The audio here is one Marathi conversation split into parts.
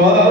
Yeah.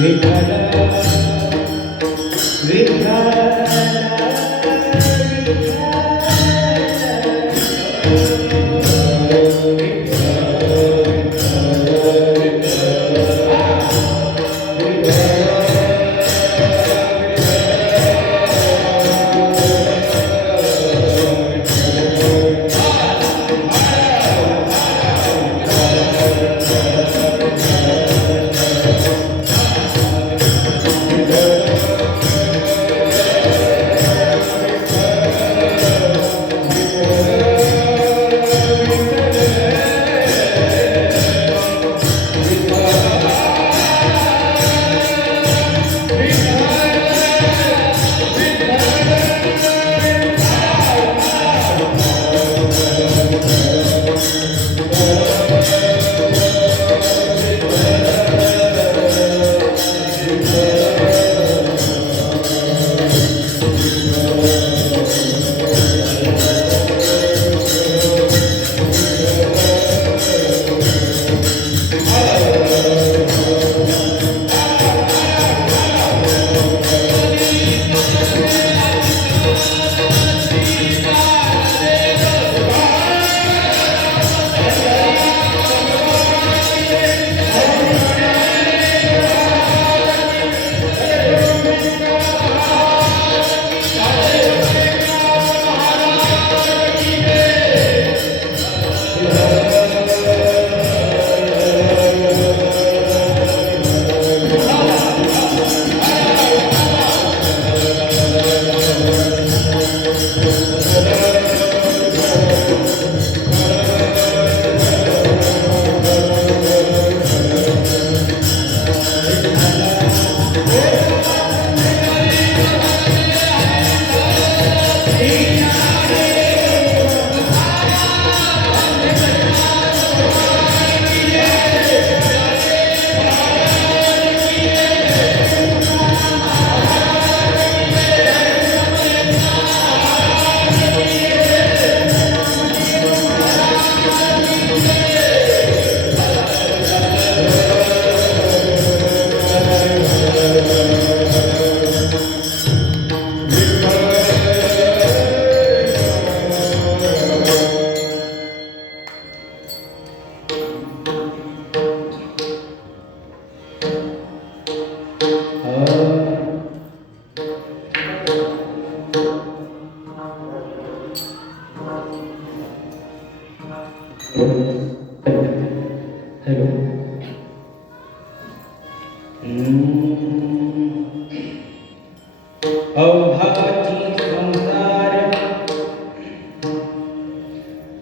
विठ्ठल विठ्ठल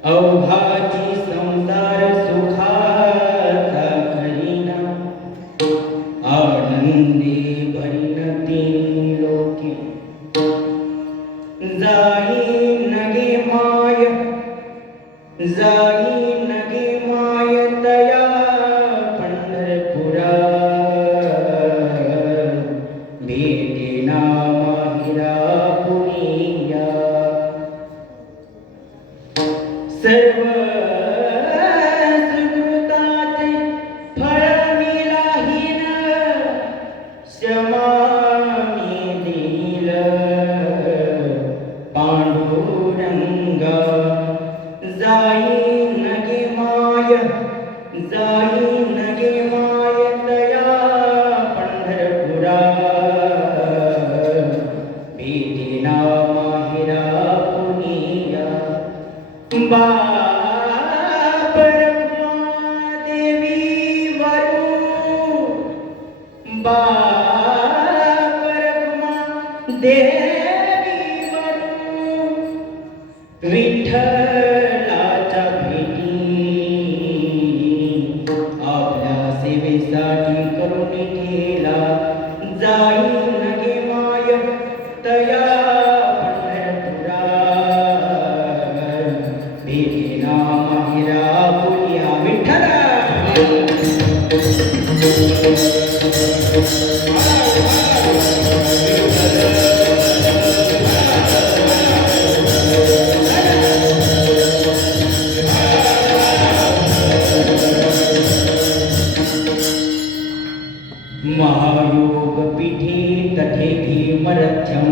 अवघाची संसार सुखाचा करीना आनंदी भरीन तीन लोके जाई नगे माय तया पंढरपुरा भेटेना माहिरा पुनिया सर्व सुकृताचे फळ मिलाहीन क्षमा मी देईल पांडुरंगा जाई नगे माय तया पंढरपुरा भेटेना माहिरा पुनिया बाप रखुमा देवी वरू विठ्ठलाच्या भेटी आपल्या सेवेसाठी करून केला जाई नगे माय तया पंढरपुरा भेटेना माहिरा पुनिया विठ्ठला महायोगपीठे तथे धीमरथ्यं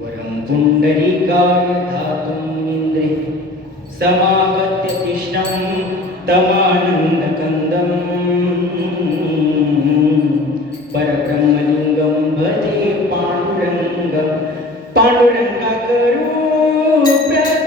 वरं पुण्डरीकाय धातुमिन्द्रे समागत्य कृष्णं तमानन्दकन्दं परब्रह्मलिङ्गं भजे पाण्डुरङ्गं पाण्डुरङ्गा करू प्रधान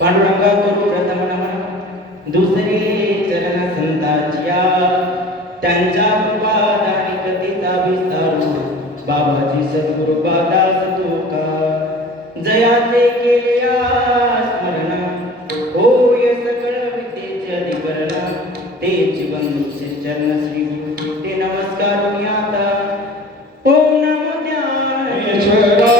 पांडुरंगा करू प्रथम नमन दुसरे चरण संतांच्या त्यांच्या कृपादानी गतीचा विस्तारू बाबाजी सद्गुरु बादास तुका जयाचे केले स्मरण होय सकळ विद्येचे अधिकरण तेच बंधू चरण श्री गुरु ते नमस्कार आता ओम नमो ज्ञानेश्वरा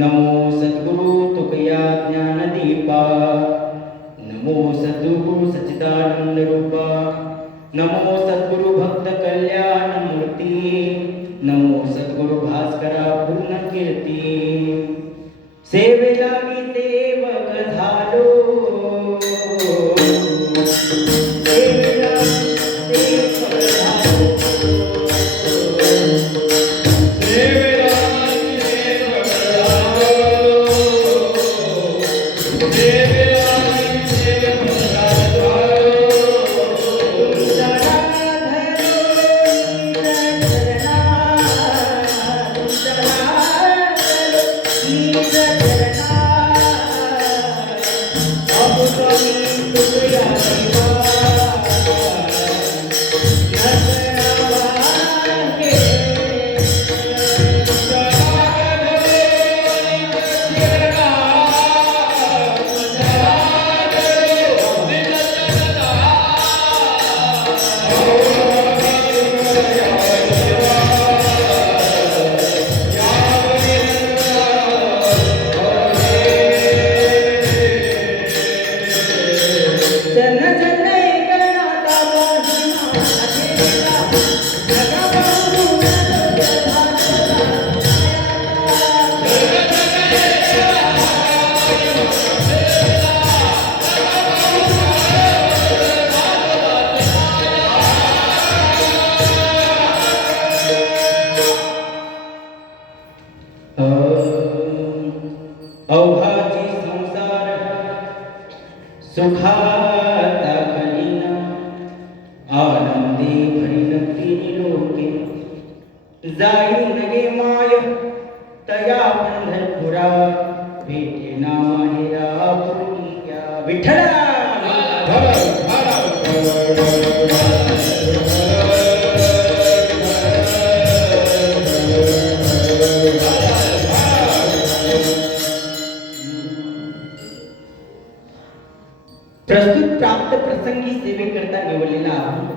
नमो सद्गुरु तुकया ज्ञानदीपा नमो सद्गुरु सच्चिदानंद रूपा नमो सद्गुरु भक्त कल्याण मूर्ती नमो सद्गुरु भास्करा पूर्ण कीर्ती सेवेला मी सेवक झालो सेवेला सेवक झालो करिता निवडलेला अभंग.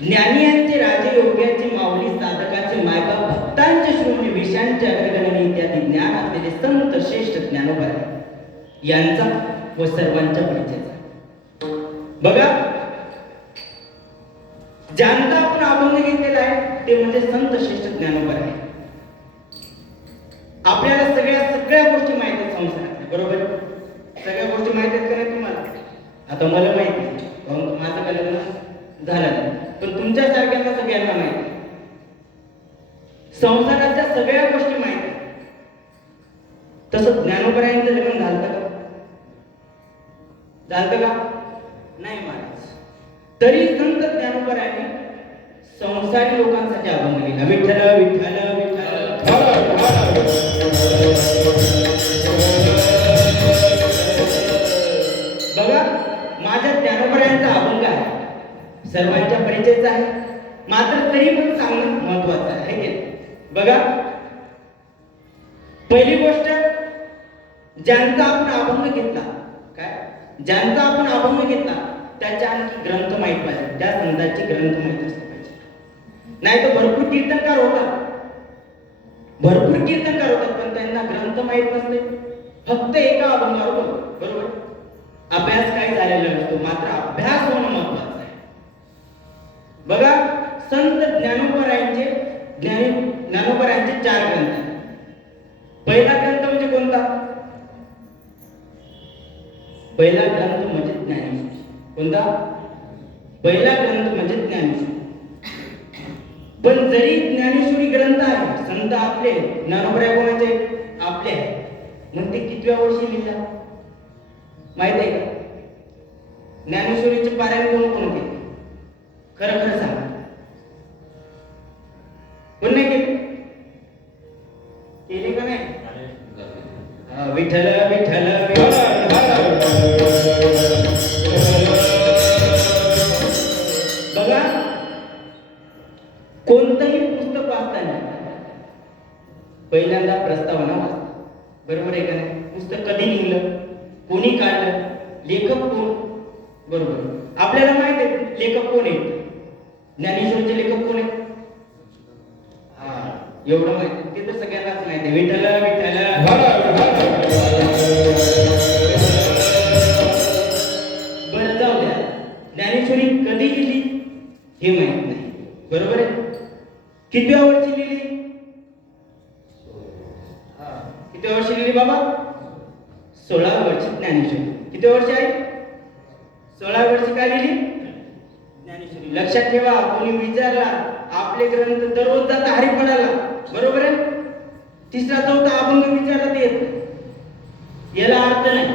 ज्ञानी यांचे राजे, योग्याचे माऊली, साधकाचे मायबाप, भक्तांचे श्रोमणी, विषयांचे अग्रगण्य इत्यादी ज्ञान असलेले संत श्रेष्ठ ज्ञानोबा यांचा व सर्वांच्या परिचयाचा. बघा, ज्यांचा आपण अभंग घेतलेला आहे ते म्हणजे संत श्रेष्ठ ज्ञानोबा आहे. आपल्याला सगळ्या गोष्टी माहिती आहेत संसारात, बरोबर? सगळ्या गोष्टी माहिती आहेत का नाही तुम्हाला? आता मला माहिती आहे, माझं काय लग्न झालं नाही, पण तुमच्या सारख्यांना सगळ्यांना माहिती आहे. संसाराच्या सगळ्या गोष्टी माहिती आहेत. तसं ज्ञानोबरायांचं लग्न झालं का? झालं का? नाही महाराज. तरी संत ज्ञानोबरायांनी संसारी लोकांसाठी अभंग लिहिला. विठ्ठल विठ्ठल विठ्ठल. बघा, माझ्या ज्ञानोबरायांचा अभंग आहे, सर्वांच्या परिचयाचा आहे, मात्र तरी पण सांगणं महत्वाचं आहे की. बघा, पहिली गोष्ट, ज्यांचा आपण अभंग घेतला, काय ज्यांचा आपण अभंग घेतला त्याच्या आणखी ग्रंथ माहित पाहिजे, त्या संतांचे ग्रंथ माहित असले पाहिजे. नाही तर भरपूर कीर्तनकार होतात, पण त्यांना ग्रंथ माहित नसते, फक्त एका अभंगावर बोलतो, बरोबर? अभ्यास काही झालेला नसतो, मात्र अभ्यास होणं महत्वाचं आहे. बघा, संत ज्ञानोबरायांचे 4 ग्रंथ आहेत. पहिला ग्रंथ म्हणजे कोणता? पहिला ग्रंथ म्हणजे ज्ञानेश्वरी. कोणता? पहिला ग्रंथ म्हणजे ज्ञानेश्वरी. पण जरी ज्ञानेश्वरी ग्रंथ आहे, संत आपले, ज्ञानोबराय कोणाचे? आपले आहे, मग ते कितव्या वर्षी लिहिला माहित आहे का? ज्ञानेश्वरीचे पारायण कोण केले? खरं खरं सांगा, कोण नाही केले? केले का नाही? विठ्ठल विठ्ठल बघा, कोणतंही पुस्तक वाचताना पहिल्यांदा प्रस्तावना वाचता, बरोबर आहे का नाही? पुस्तक कधी निघलं, कोणी काढलं, लेखक कोण, बरोबर? आपल्याला माहित आहे लेखक कोण आहे. ज्ञानेश्वरीचे लेखक कोण आहे? एवढं माहिती, ते तर सगळ्यांनाच माहिती आहे. विठ्ठल विठ्ठल. बरं, जाऊ द्या, ज्ञानेश्वरी कधी लिहिली हे माहित नाही, बरोबर आहे? कितव्या वर्षी लिहिली? किती वर्षी लिहिली बाबा? 16 वर्षी ज्ञानेश्वरी. किती वर्ष आहे? 16 वर्षी काय लिहिली ज्ञानेश्वरी. लक्षात ठेवा, कोणी विचारला आपले ग्रंथ दररोज जाता हरिपाठाला, बरोबर आहे? 3रा 4था अभंग विचारला ते येत, याला अर्थ नाही.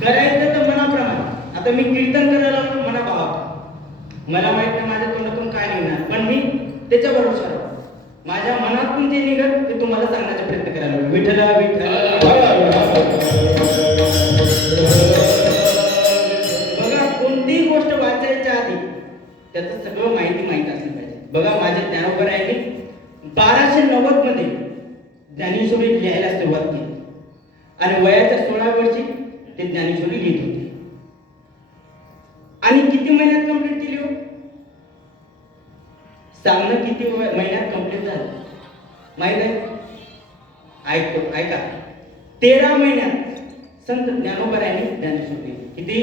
करायचं तर मनाप्रमाणे. आता मी कीर्तन करायला लागलो मना भाव, मला माहित नाही माझ्या तोंडातून काय निघणार, पण मी त्याच्या भरोशावर माझ्या मनातून जे निघत ते तुम्हाला सांगण्याचा प्रयत्न करायला लागलो. विठ्ठल विठ्ठल. बघा, कोणतीही गोष्ट वाचायच्या आधी त्याचं सगळं माहिती असली पाहिजे. बघा, माझे ज्ञानोबरायांनी 1290 मध्ये ज्ञानेश्वरी लिहायला सुरुवात केली आणि वयाच्या 16 वर्षी ते ज्ञानेश्वरी लिहित होते. आणि किती महिन्यात कंप्लीट केली हो? सांगणं किती महिन्यात कंप्लीट झालं माहित आहे? ऐका, 13 महिन्यात संत ज्ञानोबरायांनी ज्ञानेश्वरी. किती?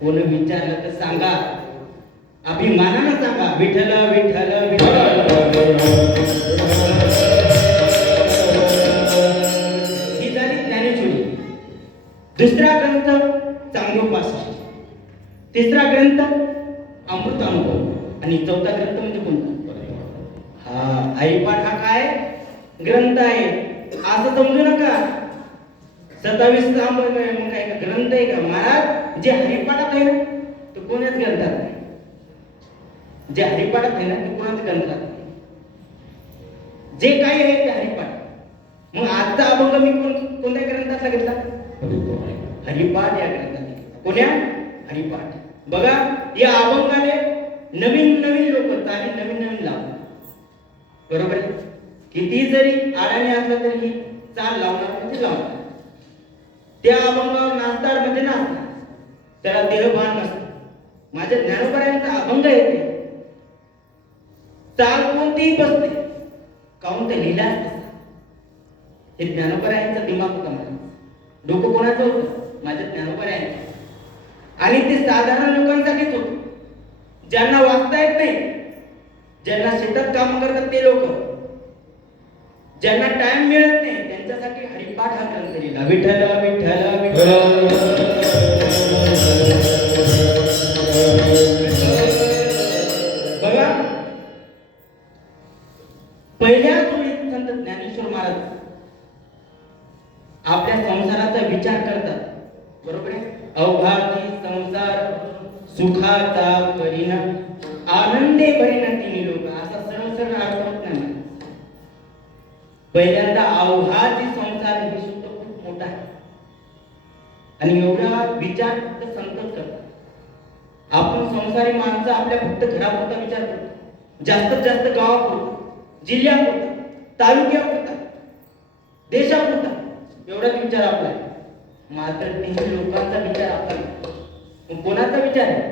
कोण विचारलं तर सांगा, अभिमानानं सांगा, विठ्ठल विठ्ठल विठ्ठल. ही झाली ज्ञानेश्वरी. दुसरा ग्रंथ चांगदेव. 3रा ग्रंथ अमृतानुभव आणि 4था ग्रंथ म्हणजे कोणता? हरिपाठ. हा काय ग्रंथ आहे असं समजू नका. 27 मग काय ग्रंथ आहे का महाराज? जे हरिपाठात आहे ना तो कोणाच ग्रंथात नाही. जे हरिपाठात आहे ना ते कोणाच ग्रंथात नाही. जे काही आहे ते हरिपाठ. मग आजचा अभंग मी कोणत्या ग्रंथातला घेतला? हरिपाठ या ग्रंथात. कोण्या? हरिपाठ. बघा, या अभंगाने नवीन लोक चाली नवीन लावतात, बरोबर आहे? किती जरी आडाणी असला तरी चाल लावणार म्हणजे लावणार. त्या अभंगावर नाचणार म्हणजे नाचणार. त्याला देहभान नसतं. माझ्या ज्ञानोबरायांचा अभंग येते, चाल कोणतीही बसते काहून ते लिहिलाच तसा. हे ज्ञानोबरायांचा दिमाग होता. माझा डोकं कोणाचं होतं? माझ्या ज्ञानोबरायांचं. आणि ते साधारण लोकांसाठीच होतं, ज्यांना वाचता येत नाही, ज्यांना शेतात काम करतात ते लोक, ज्यांना टाइम मिळत नाही, त्यांच्यासाठी हरिपाठ हा ग्रंथ लिहिला. विठ्ठल विठ्ठल विठ्ठल. बघा, पहिल्या जोडीत संत ज्ञानेश्वर महाराज आपल्या संसाराचा विचार करतात. बरोबर आहे? अवघाती संसार सुखाचा करीना, आनंदे भरीना तिन्ही लोक. असा सरळ सरळ अर्थ होत नाही. पहिल्यांदा अवघाती संसार हे शब्द खूप मोठा आहे आणि एवढा विचार फक्त संतच करतात. आपण संसारी माणसं आपल्या फक्त घरापुरता विचार करतो, जास्तीत जास्त गावापुरता, जिल्ह्यापुरता, तालुक्यापुरता, देशापुरता एवढाच विचार आपला आहे. मात्र तिन्ही लोकांचा विचार आपला. कोणाचा विचार आहे?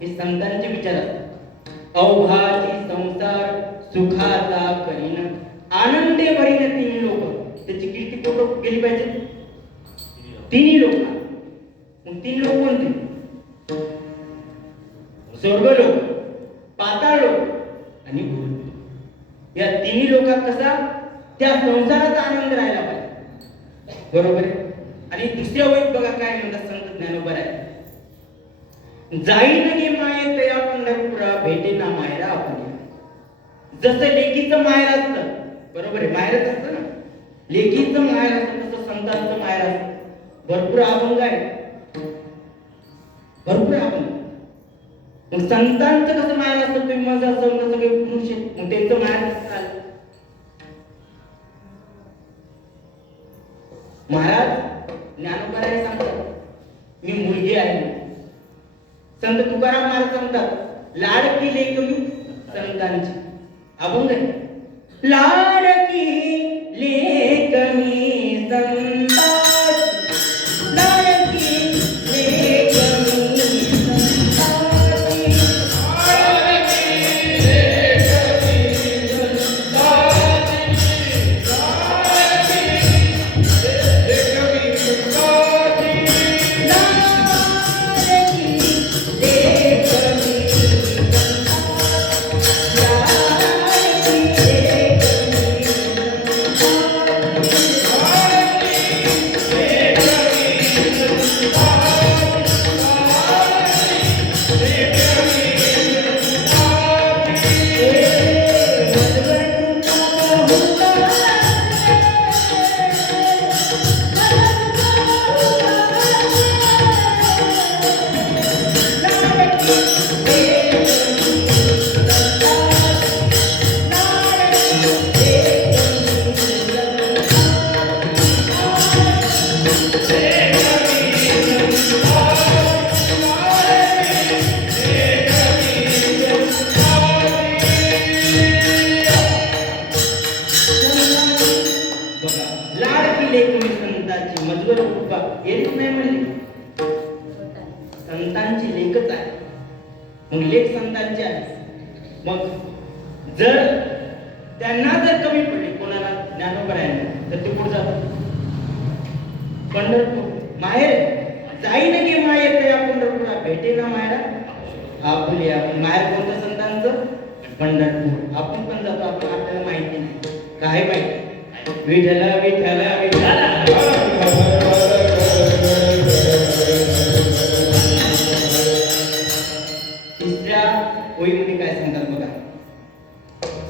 हे संतांचे विचार असतात. अवघाती संसार सुखाचा करीन, आनंदे भरीन तिन्ही लोक. त्याची कीर्ती कुठं गेली पाहिजे? तिन्ही लोक. मग तीन लोक कोणते? स्वर्गलोक, पाताळ लोक आणि भूलोक. या तिन्ही लोकात कसा त्या संसाराचा आनंद राहायला पाहिजे. बरोबर आहे? आणि दुसऱ्या वहीत बघा काय म्हणतात संत ज्ञानोबा आहे, जाईन गे माये तया पंढरपुरा भेटे ना मायरा आपण. जसं लेकीचं माहेर असतं, बरोबर आहे, माहेरच असतं ना, लेकीचं माहेर असतं तसं संतांचं माहेर असतं. भरपूर अभंग आहे, भरपूर अभंग. मग संतांचं कसं माहेर असतं? तुम्ही माझा संत सगळे पुरुष आहेत, मग त्यांचं माहेर कसं आलं? महाराज ज्ञानोबा सांगतात, मी मुलगी आहे. संत तुकाराम महाराज सांगतात, लाडकी लेक मी संतांची. अभंग आहे, लाडकी लेक मी संतांची, लाडकी लेक मी संतांची, लाडकी लेक मी संतांची, लाडकी लेक मी संतांची, मजवर कृपा येत नाही म्हणले, संतांची लेखच आहे. मग लेख संतांची आहे. मग जर त्यांना जर कमी पडली कोणाला ज्ञानोबरायांना, तर ते कुठे जातात? पंढरपूर माहेर. जाईन गे माहेर तया पंढरपुरा भेटे ना मायरा आपुली. आपण माहेर कोणतं संतांचं? पंढरपूर. आपण पण जातो, आपण आपल्याला माहिती नाही काय माहिती. विठ्ठल विठ्ठल विठ्ठल. तिसऱ्या ओळीमध्ये काय सांगतात बघा,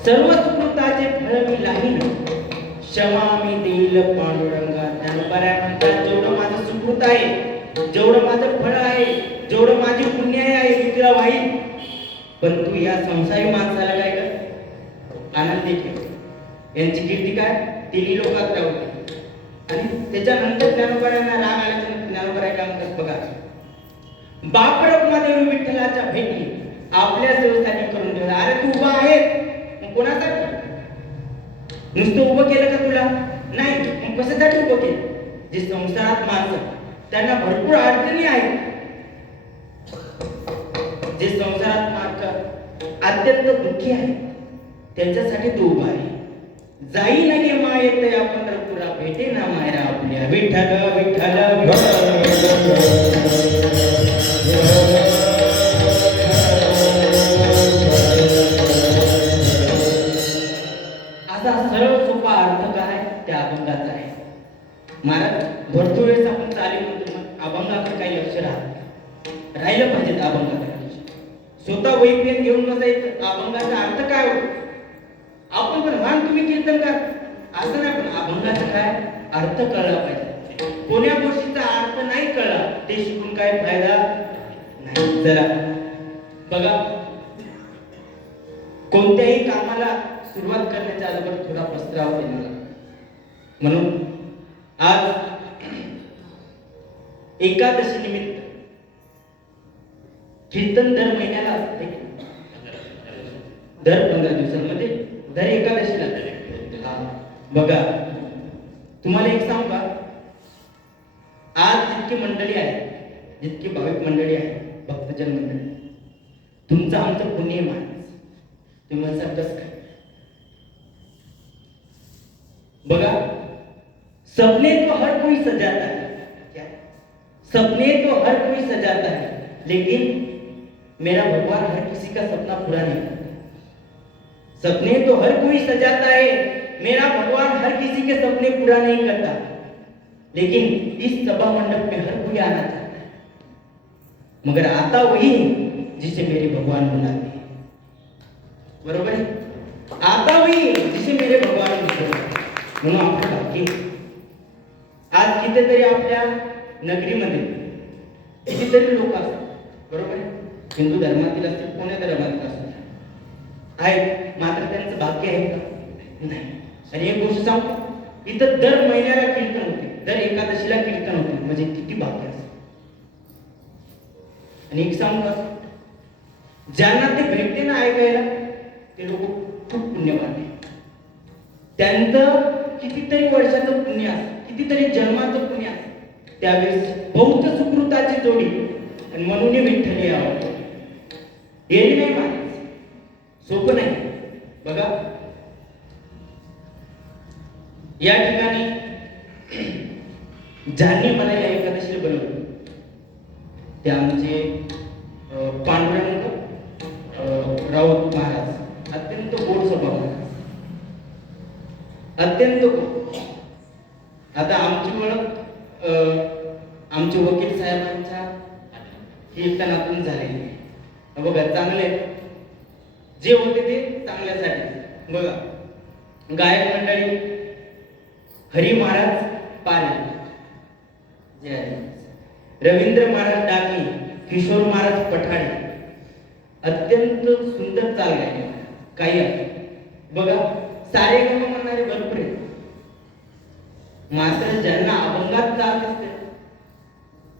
सर्व सुकृताचे फळ मी लाहीन, क्षमा मी देईल पांडुरंगा. ज्ञानोबा म्हणतात, जेवढं माझं सुकृत आहे, जेवढं माझं फळ आहे, जेवढं माझी पुण्य आहे, मी तुला वाहीन. पण तू या संसारी माणसाला काय कर? आनंदी ठेव. यांची कीर्ती काय? तिन्ही लोकात राहते. आणि त्याच्यानंतर ज्ञानोबरायांना राग आल्याच्या ज्ञानोबराय काम करत बघा, बापरक मध्ये विठ्ठलाच्या भेटी आपल्या सेवेसाठी करून ठेवला. अरे तू उभा आहेस, मग कोणासाठी? नुसतं उभं केलं का तुला? नाही. मग कशासाठी उभं केलं? जे संसारात माणसं त्यांना भरपूर अडचणी आहेत, जे संसारात अत्यंत दुःखी आहे त्यांच्यासाठी तो उभा आहे. जाई नगे मायेत या पंढरपुरा भेटे ना मायरा आपल्या विठ्ठल विठ्ठल असा सरळ सोपा अर्थ काय त्या अभंगाचा आहे. महाराज भरपूर वेळेस आपण चालेल म्हणतो मग अभंगाकडे काही लक्ष राहिलं पाहिजे. अभंगाकडे स्वतः वही पेन घेऊन बसायचं. अभंगाचा अर्थ काय होतो आपण पण वाण तुम्ही कीर्तन कर असं नाही, पण अभंगाचा काय अर्थ कळला पाहिजे. कोण्या गोष्टीचा अर्थ नाही कळला ते शिकून काय फायदा नाही. जरा बघा कोणत्याही कामाला सुरुवात करण्याच्या अगोदर थोडा पस्तावा होते मला. म्हणून आज एकादशी निमित्त कीर्तन दर महिन्याला असते, दर 15 दिवसांमध्ये दर एकादशीला. बघा तुम्हाला एक सांगू का, आज जितकी मंडळी आहे, जितकी भाविक मंडळी आहे, भक्तजन मंडळी, तुमचं आमचं पुण्य माणूस तुम्ही म्हणसाल कसं काय. बघा सपने तो हर कोई सजाता है, क्या सपने तो हर कोई सजाता है, लेकिन मेरा भगवान हर किसी का सपना पूरा नहीं करता. सपने तो हर कोई सजाता है, मेरा भगवान हर किसी के सपने पूरा नहीं करता, लेकिन इस सभा मंडप में हर कोई आना चाहता है, मगर आता वही जिसे मेरे भगवान बुलाते हैं. बरोबर है, आता वही जिसे मेरे भगवान बुलाते हैं. म्हणून आपण बाकी आज कितीतरी आपल्या नगरीमध्ये कितीतरी लोक असतात, बरोबर आहे, हिंदू धर्मातील असतील, कोण्या धर्मातील असतील आहेत, मात्र त्यांचं भाग्य आहे का नाही. आणि एक गोष्ट सांगतो, इथं दर महिन्याला कीर्तन होते, दर एकादशीला कीर्तन होते, म्हणजे किती भाग्य असते. आणि एक सांगू का, ज्यांना ते भेटते ना ऐकायला ते लोक खूप पुण्यवान आहे. त्यांचं कितीतरी वर्षाचं पुण्य असतं, कितीतरी जन्माचं पुण्य असतं. त्यावेळेस बहुत सुकृताची जोडी आणि म्हणून विठ्ठली आवडते. येरी नाही माणूस सोपं नाही. बघा या ठिकाणी ज्यांनी मला या एकादशीला बनवलं ते आमचे पांडुरंग राऊत महाराज, अत्यंत गोड स्वभाव, अत्यंत गोड. आता आमची ओळख आमचे वकील साहेबांच्या कीर्तनातून झालेली. बघा चांगले जे होते ते चांगल्यासाठी. बघा गायक मंडळी हरी महाराज पारे जे आहे, रवींद्र महाराज डाकी, किशोर महाराज पठाडे, अत्यंत सुंदर चाल गायले काही आहे. बघा सारे गम म्हणणारे भरपूर आहेत, मात्र ज्यांना अभंगात जात असते.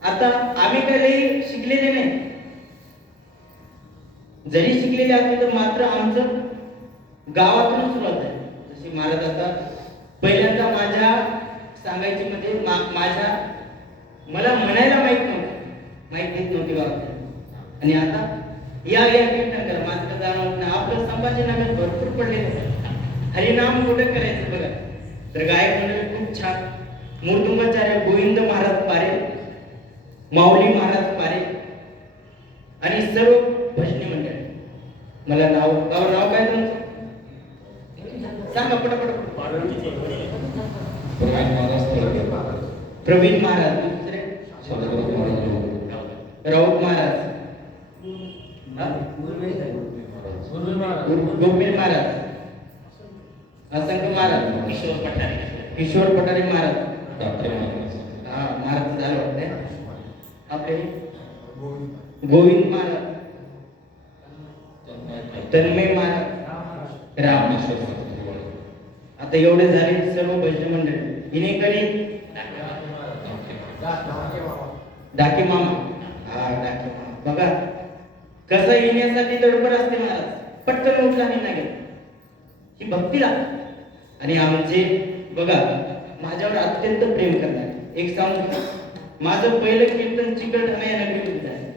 आता आम्ही काही शिकलेले नाही, जरी शिकलेले असले तर मात्र आमचं गावातून सुरुवात आहे. जशी महाराज आता पहिल्यांदा माझ्या सांगायची म्हणजे माझ्या मला म्हणायला माहित देत नव्हती गावात. आणि आता या कीर्तन करा, माझं जाणवत नाही. आपलं संभाजीनगर भरपूर पडले, हरिनाम मोठं करायचं. बघा तर गायक मंडळी खूप छान, मूर्तुंगाचार्य गोविंद महाराज पारे, माऊली महाराज पारे आणि सर्व भजनी मंडळी. मला नाव काय तुमचं सांगा पटापट. प्रवीण महाराज, दुसरे राऊत महाराज, गोपीर महाराज, असंख्य महाराज, किशोर पठारे महाराज, हा महाराज झालं वाटतंय आपले, गोविंद महाराज, तन्मय महाराज, रामेश्वर. आता एवढे झाले सर्व भजन मंडळी. इनेकरी डाके मामा, हा डाके मामा. बघा कसं येण्यासाठी तडफड असते महाराज, पटकन उठला नाही ही भक्ती लागते. आणि आमचे बघा माझ्यावर अत्यंत प्रेम करणार. एक सांगू, माझं पहिलं कीर्तन चिकलठाणा या नगरीमध्ये झालं.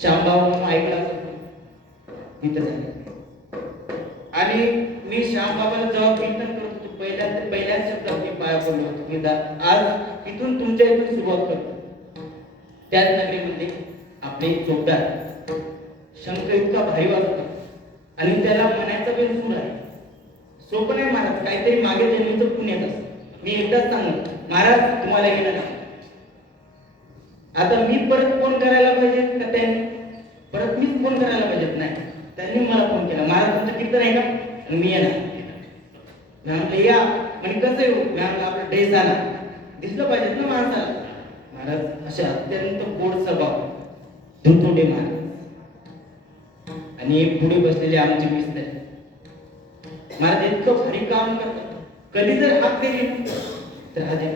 श्यामभाऊ ऐकला तिथं झाले. आणि मी श्यामबाबाला जेव्हा कीर्तन करत होतो पहिल्याच शब्दात मी पाया पडलो होतो की आज इथून तुमच्या इथून सुरुवात करतो. त्याच नगरीमध्ये आपले चोपदार शंख इतका भारी वाजतो आणि त्याला म्हणायचा पण सूर आहे. सोपं नाही महाराज, काहीतरी मागे जन्मीचं पुण्यात असतं. मी एकदाच सांगतो महाराज तुम्हाला गेलं ना, आता मी परत फोन करायला पाहिजे का त्यांनी परत मीच फोन करायला पाहिजेत? नाही, त्यांनी मला फोन केला, महाराज तुमचं कीर्तन आहे का? मी येणार. मी म्हटलं या. म्हणजे कसं येऊ? मी म्हटलं आपला ड्रेस आला दिसलं पाहिजेत ना माणसाला. महाराज असे अत्यंत गोड स्वभाव धुतोडे महाराज आणि पुढे बसलेले आमचे मिस्टर महाराज इतकं भारी काम करतात. कधी जर हात दिली तर हजे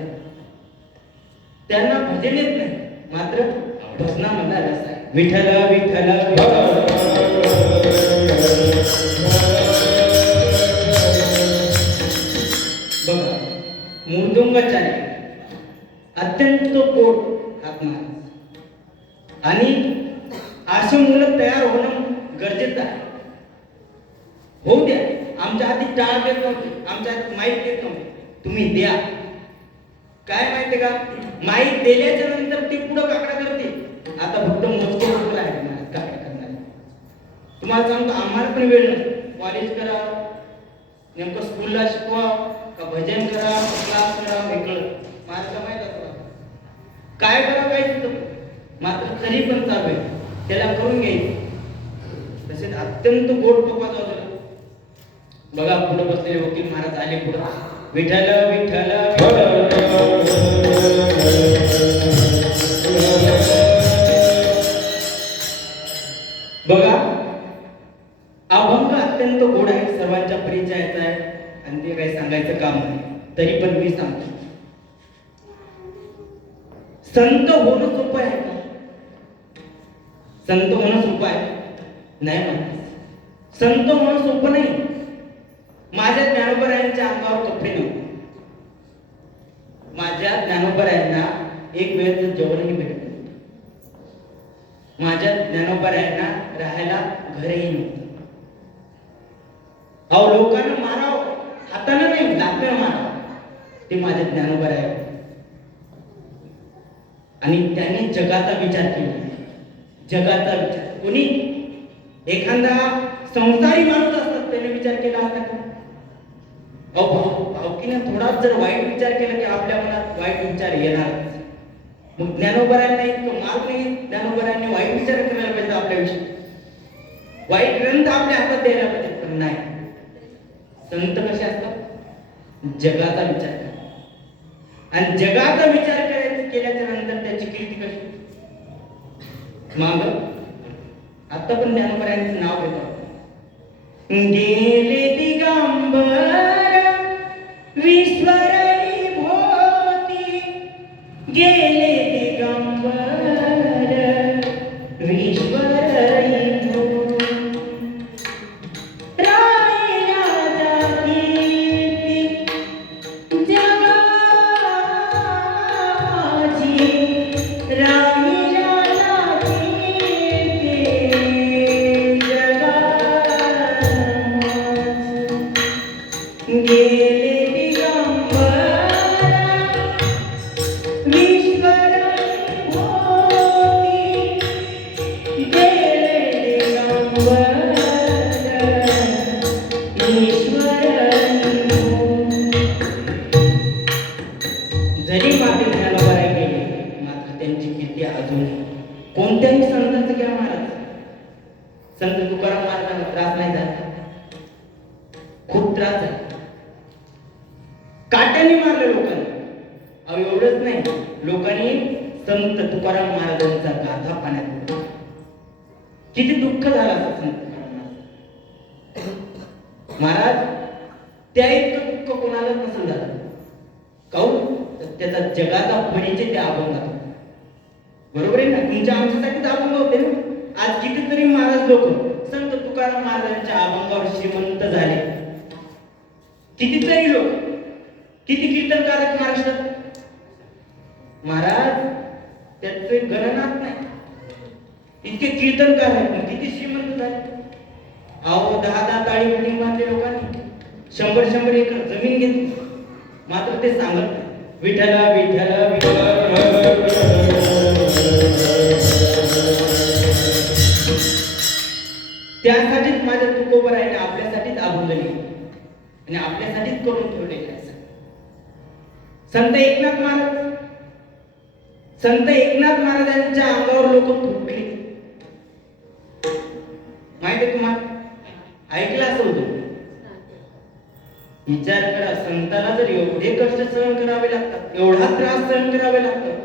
त्यांना भजन येत नाही, मात्र भजनामधला रस आहे. विठ्ठल विठ्ठल बघा, मृदुंगाचार्य अत्यंत गोड हात महाराज. आणि अशी मुलं तयार होणं गरजेचं आहे. होऊ द्या. आमच्या हाती टाळ देत नव्हते, आमच्या हाती माईक देत नव्हते, तुम्ही द्या. काय माहितीये का, माईक दिल्याच्या नंतर ती पुढं काकडा करते. आता फक्त मोजके लोक आहेत काकडा करणारे. तुम्हाला सांगतो आम्हाला पण वेळ नसतो. कॉलेज करा, नेमकं स्कूलला शिकवा का भजन करा, क्लास करा, वेगळं मला माहित असतं काय करा काय सुद्धा, मात्र तरी पण चालू आहे, त्याला करून घ्यायचं. तसेच अत्यंत गोड पप्पा जाऊ. बघा पुढे बसलेले वकील महाराज आले पुढे. विठ्ठल विठ्ठल बघा, अभंग अत्यंत गोड आहे, सर्वांच्या परिचयाचा आहे आणि ते काही सांगायचं काम नाही. तरी पण मी सांगतो, संत होणं सोपं आहे का? संत होणं सोपं आहे नाही म्हणत. संत होणं सोपं नाही. माझ्या ज्ञानोबरायांच्या अंगावर कपडे नव्हते. माझ्या ज्ञानोबरायांना एक वेळचं जेवणही भेटत नव्हतं. माझ्या ज्ञानोबरायांना राहायला घरही नव्हतं. अहो लोकांना माराव हाताने नाही, लाकडं माराव, ते माझ्या ज्ञानोबराय. आणि त्यांनी जगाचा विचार केला. जगाचा विचार कोणी एखादा संसारी माणूस असतात त्याने विचार केला असता का? भावकीने थोडाच जर वाईट विचार केला की आपल्या मनात वाईट विचार येणारच. मग ज्ञानोबरायांना इतकं मार्ग नाही, ज्ञानोबरायांनी वाईट विचार करायला पाहिजे आपल्याविषयी, वाईट ग्रंथ आपल्या हातात द्यायला पाहिजे. पण नाही, संत कसे असतात? जगाचा विचार करतात. आणि जगाचा विचार केल्याच्या नंतर त्याची कीर्ती कशी? माग आता पण ज्ञानोबरायांचं नाव घेतो. गेले दिगंबर विश्वरणी भोवती, गेले दिगंबर विश्वरणी भोवती, राहिला कीर्ती जगाची, राहिला कीर्ती जगाची. गेले जरी मागे ज्ञानोबराय गेले, मात्र त्यांची कीर्ती अजून कोणत्याही संतांचं घ्या महाराज. संत तुकाराम महाराजांना त्रास नाही झाला? खूप त्रास झाला, काट्याने मारले लोकांनी. अहो एवढंच नाही, लोकांनी संत तुकाराम महाराजांचा गाथा पाण्यात उडवला. किती दुःख झालं असं संत तुकाराम महाराज. त्या इतकं दुःख कोणालाच नसेल झालं. काहून? त्याचा जगाचा परिचय त्या अभंगात. बरोबर आहे ना? तुमच्या आमच्यासाठीच अभंग होते ना. आज कितीतरी महाराज लोक संत तुकाराम महाराजांच्या अभंगावर श्रीमंत झाले. कितीतरी लोक, किती कीर्तनकार आहेत महाराष्ट्रात महाराज, त्याचे गणनाच नाही. इतके कीर्तनकार आहेत, किती श्रीमंत झाले. अहो 10-10 ताळी बिल्डिंग बांधले लोकांनी, 100-100 एकर जमीन घेतली, मात्र ते सांगत नाही, विठ्ठल विठ्ठल विठ्ठल. त्यासाठीच माझ्या तुकोबराने आपल्यासाठीच आबुंदली आणि आपल्यासाठीच करून ठेवलेले आहे. संत एकनाथ महाराज, संत एकनाथ महाराजांच्या अंगावर लोक थुंकले. माहिती तुम्हाला, ऐकलं असं होतं. विचार करा, संताला जर एवढे कष्ट सहन करावे लागतात, एवढा त्रास सहन करावे लागतात,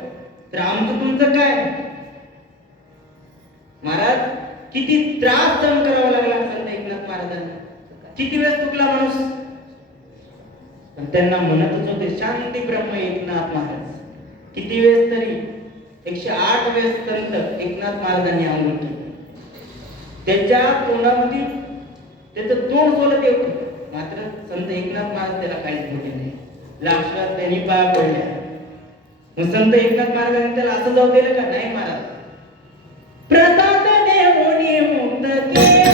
तर आमचं तुमचं काय? महाराज किती त्रास सहन करावा लागला संत एकनाथ महाराजांना. किती वेळेस चुकला माणूस, पण त्यांना म्हणतच होते शांती ब्रह्म एकनाथ महाराज. किती वेळेस तरी 108 वेळेस संत एकनाथ महाराजांनी आंघोळ केली. त्याच्या तोंडामध्ये त्याचं तोंड बोलत येत, मात्र संत एकनाथ महाराज त्याला काहीच बोलले नाही. लास्टला त्यांनी पाया पडल्या. मग संत एकनाथ महाराजांनी त्याला असं जाऊ दिलं का? नाही महाराज, प्रसाद देवोनी मुक्त केला,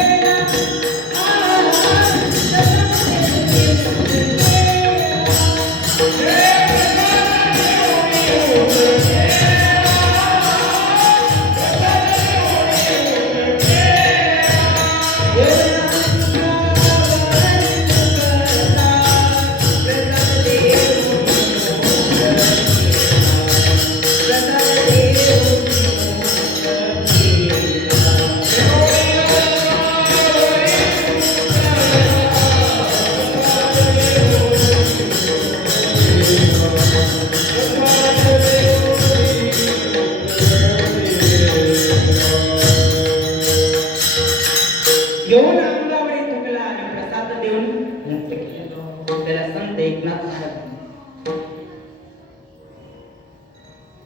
येऊन अंगावरी थुकला आणि प्रसाद देऊन मुक्त केला. त्याला संत एकनाथ महाराज.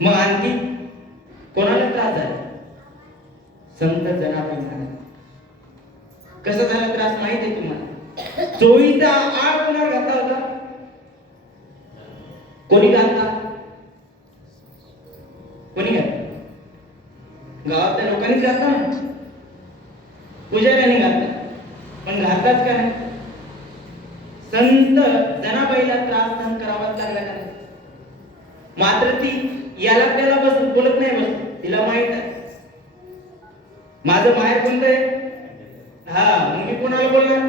मग आणखी कोणाला त्रास झाला? संत जनाबाई महाराज. कसा झाला त्रास माहिती आहे तुम्हाला? चोळीचा आळ कोणावर घातला होता? कोणी घातला? कोणी घातला? गावातल्या लोकांनीच घातला ना, पुजाऱ्यांनी घातला. पण घातलाच का नाही? संत जनाबाईला त्रास सहन करावाच लागला का? मात्र ती याला त्याला बस बोलत नाही. बस तिला माहित आहे माझं माहेर कोणतं आहे. हा, मग मी कोणाला बोलणार?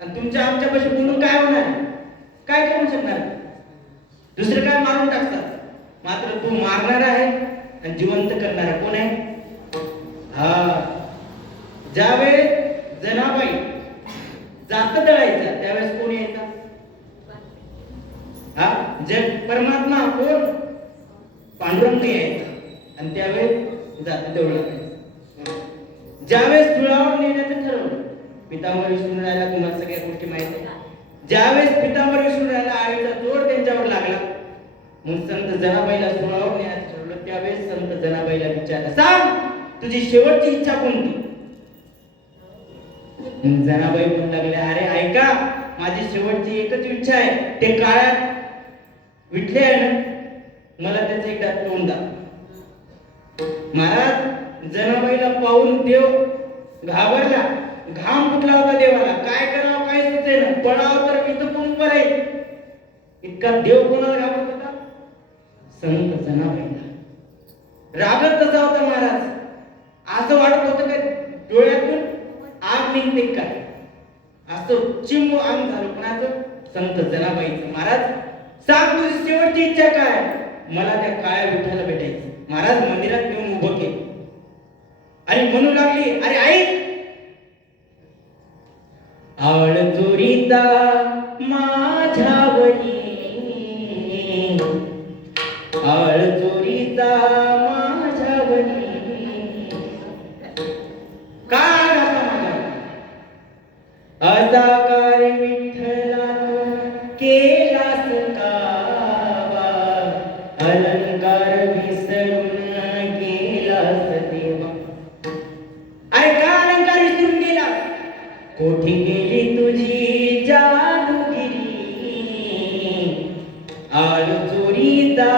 आणि तुमच्या आमच्यापाशी बोलून काय होणार? काय करू शकणार? दुसरं काय मारून टाकतात. मात्र तू मारणार आहे आणि जिवंत करणारा कोण आहे? हा, ज्यावेळेस जनाबाई जात दळायचा त्यावेळेस कोण यायचा? हा, जग परमात्मा कोण? पांडुरंग यायचा. आणि त्यावेळेस जात दळलं. ज्यावेळेस धुळावर नेण्याचं ठरवलं, पितांबर विष्णुरायाला तुम्हाला सगळ्या गोष्टी माहिती आहे. ज्यावेळेस पितांबर विष्णुरायाला आईचा जोर त्यांच्यावर लागला, मग संत जनाबाईला धुळावर नेण्याचं ठरवलं. त्यावेळेस संत जनाबाईला विचारलं, सांग तुझी शेवटची इच्छा कोणती? जनाबाई म्हणू लागल्या, अरे ऐका, माझी शेवटची एकच इच्छा आहे, ते काळ्यात विठले आहे ना, मला त्याचं एकदा तोंड दाखव. महाराज जनाबाईला पाहून देव घाबरला. घाम फुटला होता देवाला. काय करावं काय सुचेना. पळावं तर मी तर कोण आहे. इतका देव कोणाला घाबरत होता? संत जनाबाईला. रागत कसा होता महाराज? असं वाटत होतं का डोळ्यातून आग निघते काय? असं चिंब अंग झालं. कोणाचं? संत जनाबाईचं. महाराज सांग तुझी शेवटची इच्छा काय? मला त्या काळ्या विठ्ठला भेटायचं. महाराज मंदिरात नेऊन उभं केलं आणि म्हणू लागली, अरे ऐक, आळ चोरीचा माझ्यावरी, आळ चोरीचा माझ्यावरी, काय घातला माझ्यावर? असा काय विठ्ठलानं केलास कावा, अलंकार विसरून गेलास देवा. अरे का अलंकार विसरून गेला? कोठी गेली तुझी जादूगिरी, आळ चोरीचा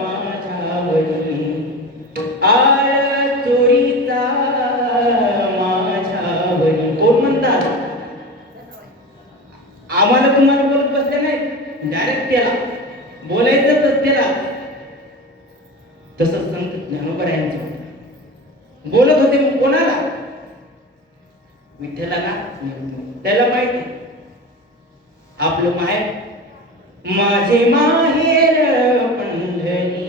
माझ्यावरी, आळ चोरीचा माझ्यावरी. त्याला, बोलायचं तर त्याला. तसं संत ज्ञानोबरायांचं होतं. बोलत होते मग कोणाला? विठ्ठलाला. त्याला माहिती आपलं माहेर, माझे माहेर पंढरी आहे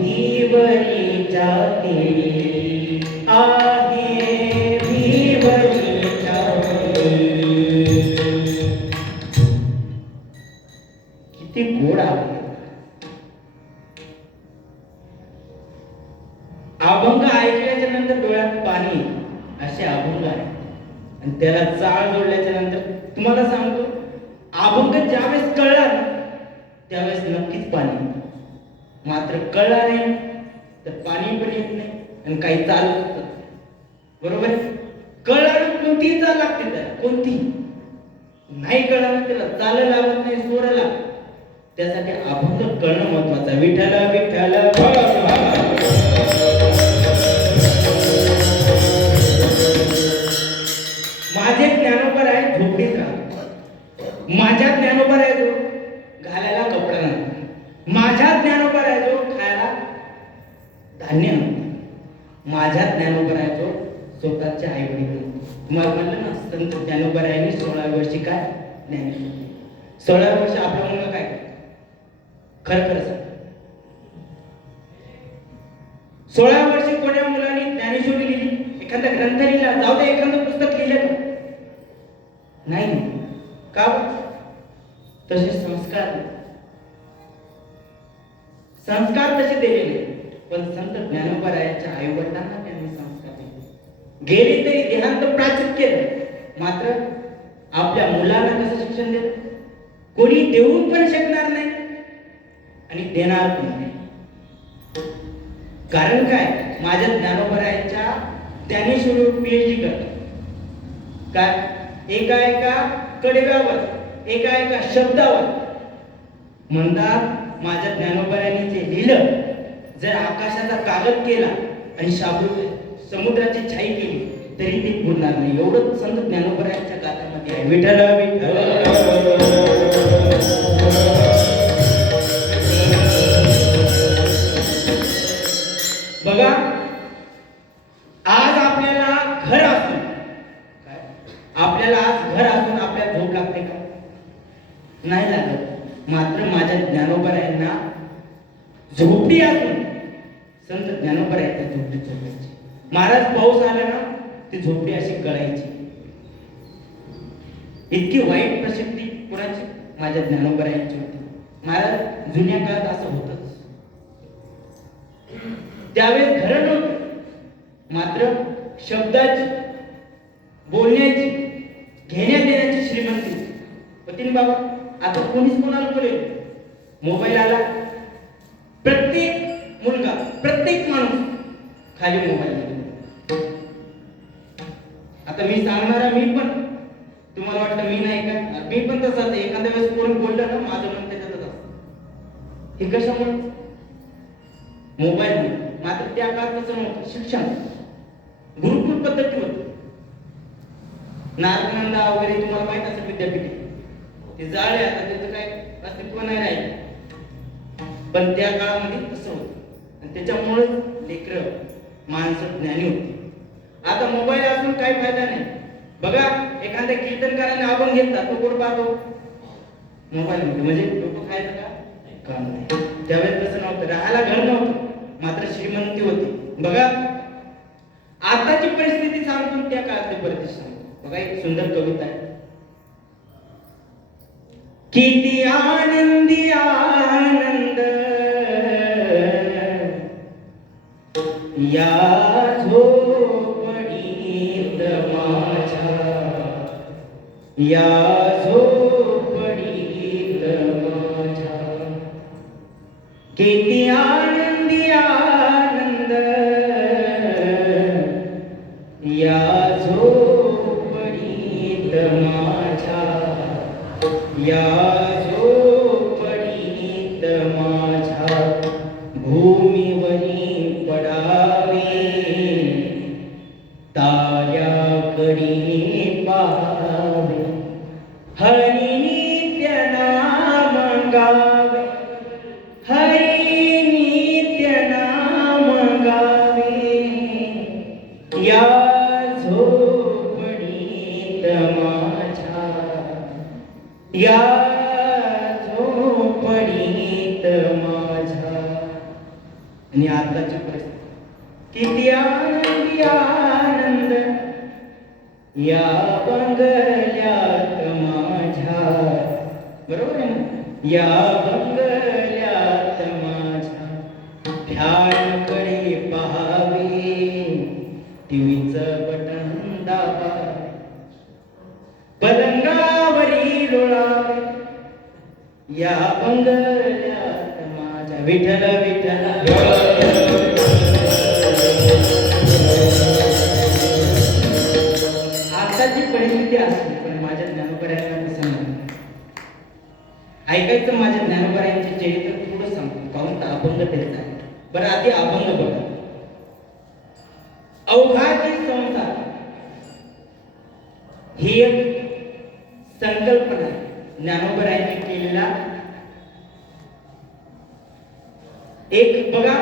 भीवरीच्या केळी, आहे भीवरीच्या केळी. किती गोड आहे. अभंग ऐकल्याच्या नंतर डोळ्यात पाणी, असे अभंग आहे. आणि त्याला चाळ जोडल्याच्या नंतर तुम्हाला सांगतो, अभंग ज्यावेळेस कळला ना त्यावेळेस नक्कीच पाणी येतं. मात्र कळला नाही तर पाणी पण येत नाही आणि काही चालत. बरोबर? कळला ना कोणतीही चाल लागते त्याला, कोणती नाही कळला ना त्याला चाल लागत नाही, स्वर लागत. त्यासाठी अभंग कळणं महत्वाचं. विठ्ठल विठ्ठल माझे ज्ञानोबा आहे झोपडीत राहतो. माझ्या ज्ञानोबा आहे जो घालायला कपडा नाही. माझ्या ज्ञानोबा आहे जो खायला धान्य नाही. माझ्या ज्ञानोबा आहे जो स्वतःच्या आई वडील नाही. तुम्हाला म्हणलं ना संत ज्ञानोबा आहे 16 वर्षी काय ज्ञानेश्वरी. 16 वर्ष आपला मुलगा काय खरं खरं सांग. 16 वर्षी कोण्या मुलांनी ज्ञानेश्वरी लिहिली? एखादा ग्रंथ लिहिला, जाऊ दे एखादं पुस्तक लिहिलं का? नाही. का? तसे संस्कार तसे दिलेले. पण संत ज्ञानोबरायांच्या आई वडिलांना त्यांनी संस्कार दिले. गेले तरी देहांत प्राचित केलं, मात्र आपल्या मुलांना कसं शिक्षण दिलं? कोणी देऊन पण शकणार नाही आणि देणार पण नाही. कारण काय? माझ्या ज्ञानोबरायांच्या ज्ञानेश्वरी PhD करतात. काय? एका कडव्यावर, एका शब्दावर म्हणतात माझ्या ज्ञानोबरायांनी जे लिहिलं, जर आकाशाचा कागद केला आणि समुद्राची छाई केली तरी ते पुरणार नाही. एवढं संत ज्ञानोबरायांच्या गाथ्यामध्ये आहे. विठ्ठल विठ्ठल. बघा, आज आपल्याला घर असून काय, आपल्याला आज घर असून आपल्याला झोप लागते का? नाही लागत. मात्र माझ्या ज्ञानोबरायांना झोपडी असून संत ज्ञानोबरायांच्या झोपडीत झोपायची. महाराज पाऊस आला ना ती झोपडी अशी गळायची. इतकी वाईट प्रसिद्धी कुणाची? माझ्या ज्ञानोबरायांची होती. महाराज जुन्या काळात असं होतच. त्यावेळेस घर नव्हतं, मात्र शब्दाची, बोलण्याची, घेण्या देण्याची श्रीमंती होती बाबा. आता कोणीच कोणाला बोलेल. मोबाईल आला, प्रत्येक मुलगा, प्रत्येक माणूस खाली मोबाईल. आता मी सांगणारा मी पण, तुम्हाला वाटतं मी नाही का? मी पण तसंच. एखाद्या वेळेस कोण बोललं ना माझं मन त्याच्यातच असतं. हे कशामुळे? मोबाईल. मात्र त्या काळात तसं नव्हतं. शिक्षण गुरुकुल पद्धती होती. नालंदा वगैरे तुम्हाला माहित असेल विद्यापीठ, ते जाळे, आता त्याचं काय अस्तित्व नाही राहील. पण त्या काळामध्ये तसं होतं आणि त्याच्यामुळे लेकरं माणसं ज्ञानी होती. आता मोबाईल असून काही फायदा नाही. बघा, एखाद्या कीर्तनकाराने अभंग घेतला, तो कोण पाहतो? मोबाईल मध्ये. म्हणजे डोकं खायचं का? काम नाही. त्यावेळेस तसं नव्हतं. राहायला घर नव्हतं, मात्र श्रीमंती होती. बघा, आताची परिस्थिती सांगतो, त्या काळातली परिस्थिती सांगतो. बघा, एक सुंदर कविता आहे. किती आनंदी आनंद या झोपडीत माझ्या, या झोपडीत माझ्या. किती आनंदी आनंद या झोपडीत माझ्या, या झोपडीत माझ्या. भूमीवरी पडावे ताऱ्याकडे पाहावे, हरी नित्य परिस्थिती. किती आनंदी आनंद या बंगल्यात माझ्या, बरोबर आहे ना, या बंगल्यात माझ्या ध्यानकडे पहावे, टीव्हीचं बटन दाबा, पलंगावरी लोळावे, या बंगल्यात माझ्या विठ्ठल विठ्ठल. आताची परिस्थिती असली पण माझ्या ज्ञानोबरायांना तसं नाही. ऐकायचं माझ्या ज्ञानोबरायांचे चरित्र थोडं सांगतो, काहून तर अभंग तेच आहे. बरं आधी अभंग बघा. अवघाची संसार ही एक संकल्पना आहे ज्ञानोबरायांनी केलेला. एक बघा,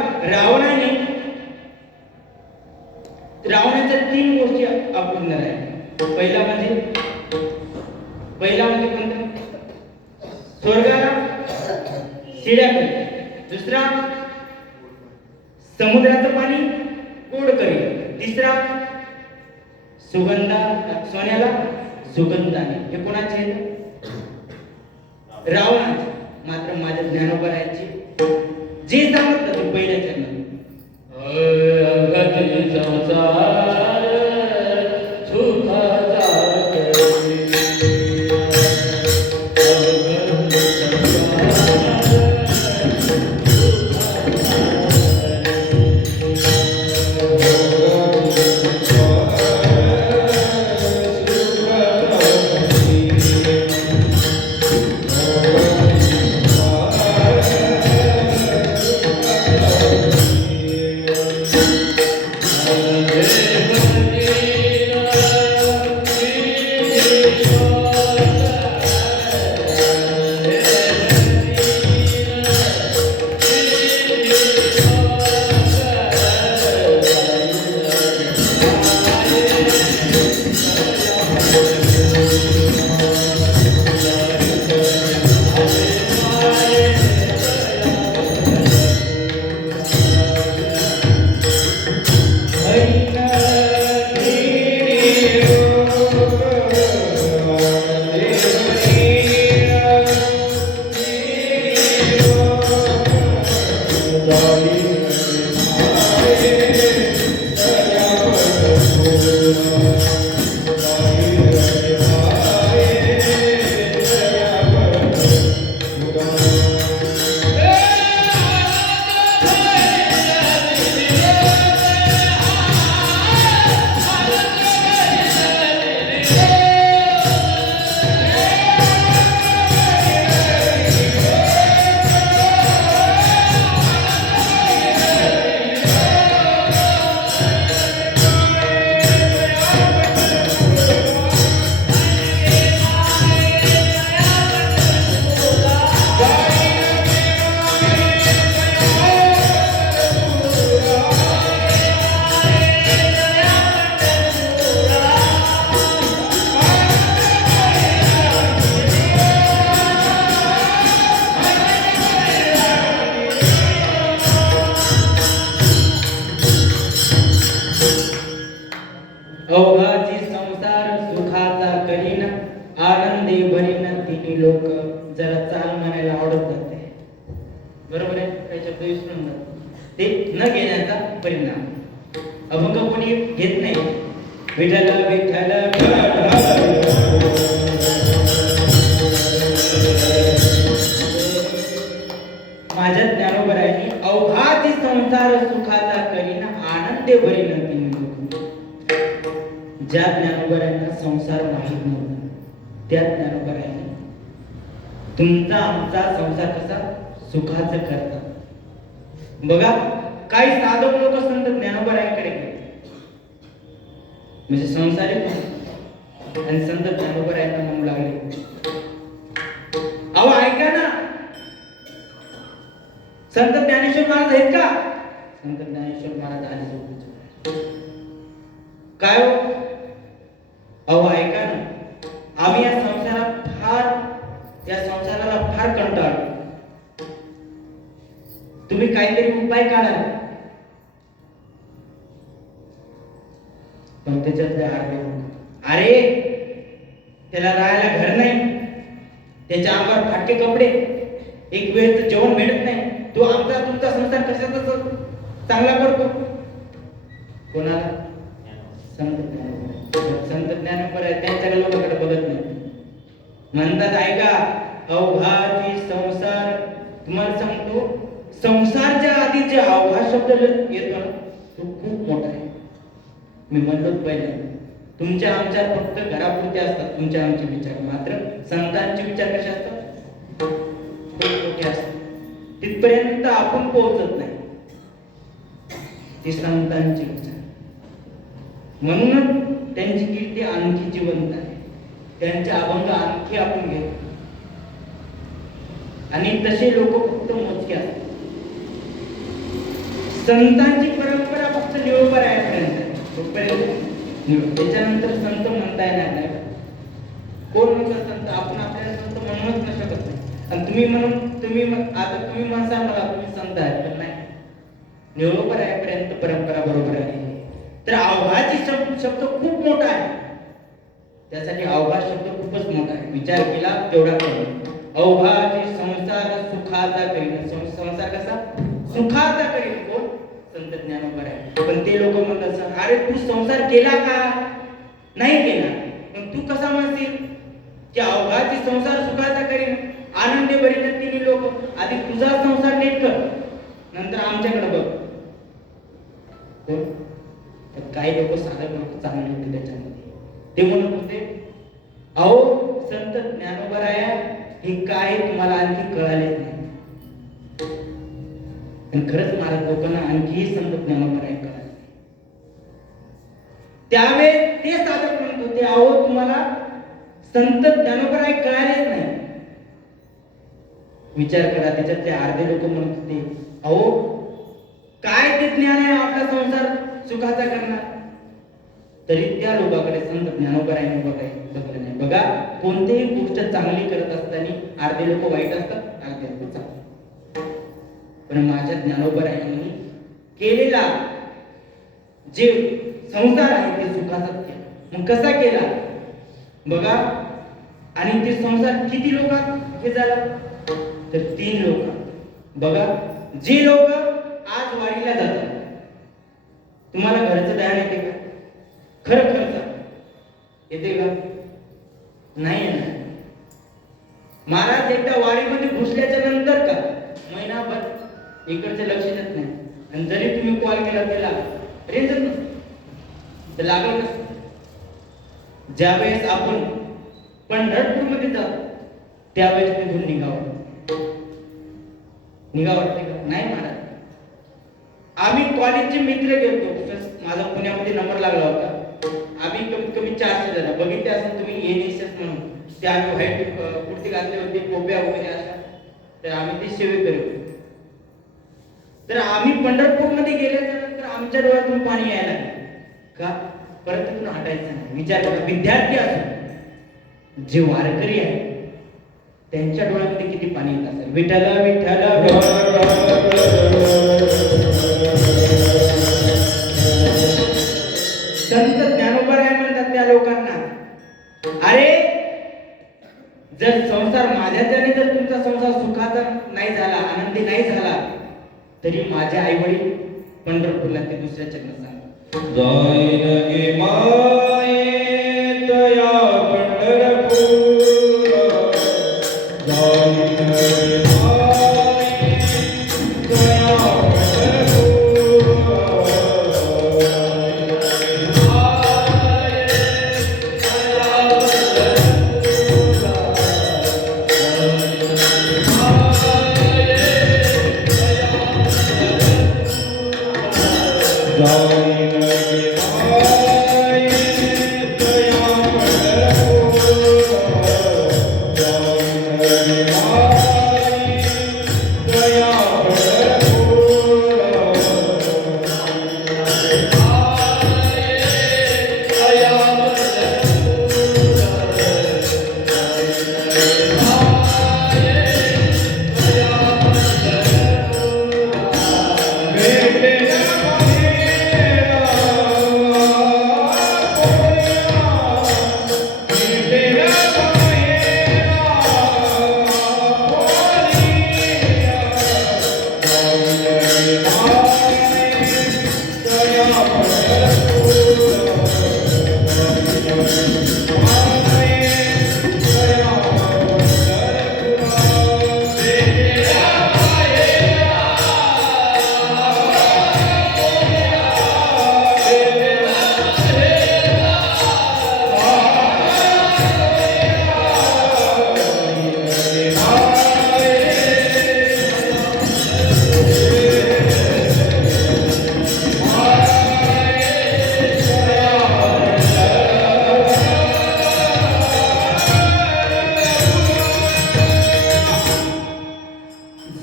रावणाच्या 3 गोष्टी अपूर्ण आहेत. पहिला म्हणजे कोणतं? स्वर्गाला शिड्या करी. दुसरा, समुद्राचं पाणी गोड करी. तिसरा, सोन्याला सुगंधाने. हे कोणाचे आहेत? रावणाचे. मात्र माझ्या ज्ञानोबरायांची जे सांगितलं ते पहिल्या चरणात, संसार सुखाचा अवघाची संसार सुखाचा करीन, आनंदी भरीन तिन्ही लोक. जरा चाल म्हणायला आवडत जाते, बरोबर आहे. काही शब्द विसरून जातो, ते न घेण्याचा परिणाम. अभंग कोणी घेत नाही. विठ्ठल विठ्ठल माझ्या ज्ञानोबरायांनी अवघाची संसार सुखाचा करीन, आनंदे भरीन तिन्ही लोक. ज्या ज्ञानोबरायांना संसार माहीत नव्हता त्या ज्ञानोबरायांनी तुमचा आमचा संसार कसा सुखाचा करतात. बघा, काही साधक लोक संत ज्ञानोबरायांकडे गेले, म्हणजे संसारिक, आणि संत ज्ञानोबरायांना म्हणू लागले, अहो ऐका ना, संत ज्ञानेश्वर महाराज आहेत का? संत ज्ञानेश्वर महाराज आले. काय हो? अहो ऐका ना, आम्ही या संसाराला फार कंटाळलो. तुम्ही काहीतरी उपाय काढा. पण त्याच्यातले अर्धे अरे त्याला राहायला घर नाही, त्याच्या अंगावर फाटके कपडे, एक वेळचं जेवण मिळत नाही, तो आमचा तुमचा संसार कशाचा चांगला करतो? कोणाला? संत ज्ञानेश्वर आहे त्यांच्याकडे लोकांकडे बघत नाही. म्हणतात ऐका, अवघाची संसार, तुम्हाला सांगतो संसारच्या आधी जे अवघा शब्द येतो ना तो खूप मोठा आहे. मी म्हणलोच पहिले, तुमच्या आमच्या फक्त घरापुरते असतात तुमच्या आमचे विचार, मात्र संतांचे विचार कसे असतात? खूप मोठे असतात. तिथपर्यंत आपण पोहोचत नाही, ते संतांचे विचार. म्हणूनच त्यांची कीर्ती आणखी जिवंत आहे, त्यांचे अभंग आणखी आपण घेतो. आणि तसे लोक फक्त मोजके असतात. संतांची परंपरा फक्त निळोपरायापर्यंत त्याच्यानंतर संत म्हणता येणार नाही. कोण म्हणतात संत? आपण आपल्याला संत म्हणूनच नाही शकत नाही. आणि तुम्ही म्हणसाल मला तुम्ही संत आहे, पण नाही, निळोपरायापर्यंत परंपरा बरोबर आहे. तर अवघाची शब्द खूप मोठा आहे, त्यासाठी अवघा शब्द खूपच मोठा आहे. विचार केला तेवढा कमी. अवघाची संसार सुखाचा करीन. संसार कसा सुखाचा करीन? कोण? संत ज्ञानेश्वर आहे. पण ते लोक म्हणतात अरे तू संसार केला का? नाही केला. पण तू कसा म्हणशील की अवघाची संसार सुखाचा करीन? आनंदे भरीन तिन्ही लोक. आधी तुझा संसार नीट कर, नंतर आमच्याकडे बघ. कोण? तर काही लोक साधक लोक चांगले होते त्याच्यामध्ये. ते म्हणत होते अहो संत ज्ञानेश्वर आहे हे काय तुम्हाला आणखी कळालेच नाही. आणि खरंच महाराज लोकांना आणखी संत ज्ञानेश्वर आहे कळाले. त्यावेळेस ते साधक म्हणत होते अहो तुम्हाला संत ज्ञानेश्वर आहे कळालेच नाही. विचार करा, त्याच्यातले अर्धे लोक म्हणत होते अहो काय ते ज्ञान आहे आपला संसार सुखाचा करणार? तरी त्या लोकांकडे संत ज्ञानेश्वर आहे बघलं नाही. बघा, कोणतीही गोष्ट चांगली करत असताना अर्धे लोक वाईट असतात, अर्धे लोक चांगले. पण माझ्या ज्ञानेश्वर यांनी केलेला जे संसार आहे ते सुखाचाच केला. मग कसा केला बघा. आणि ते संसार किती लोकात हे झाला? तर 3 लोक. बघा, जे लोक आज वारीला जातात, तुम्हाला घरचं ध्यान येते का? खरं खर्च येते का? नाही येणार. महाराज एकदा वारीमध्ये घुसल्याच्या नंतर का महिनाभर इकडचे लक्ष देत नाही. आणि जरी तुम्ही कॉल केला त्याला रेंजच नसते, तर लागत नसते. ज्यावेळेस आपण पंढरपूर मध्ये जातो त्यावेळेस तिथून निघावं वाटते का? नाही महाराज. आम्ही कॉलेजचे मित्र गेलो, माझा पुण्यामध्ये नंबर लागला होता. आम्ही कमीत कमी 400 जण बघितले असेल तुम्ही NSS म्हणून. ते आम्ही व्हाईट कुर्ती घातली होती, टोप्या वगैरे अशा. तर आम्ही ते सेवे करू. तर आम्ही पंढरपूर मध्ये गेल्याच्या नंतर आमच्या डोळ्यातून पाणी यायला का? परत तिथून हटायचं नाही. विचार करा, विद्यार्थी असो, जे वारकरी आहे त्यांच्या डोळ्यामध्ये किती पाणी येत असेल. विठ्ठल विठ्ठल संत ज्ञानेश्वर आहे म्हणतात त्या लोकांना. अरे जर संसार माझ्याच्याने जर तुमचा संसार सुखाचा नाही झाला, आनंदी नाही झाला, तरी माझे आई वडील पंढरपूरला ते दुसऱ्या चरण सांगा जाईन गे माये तया पंढरपूर जाईन गे माये तया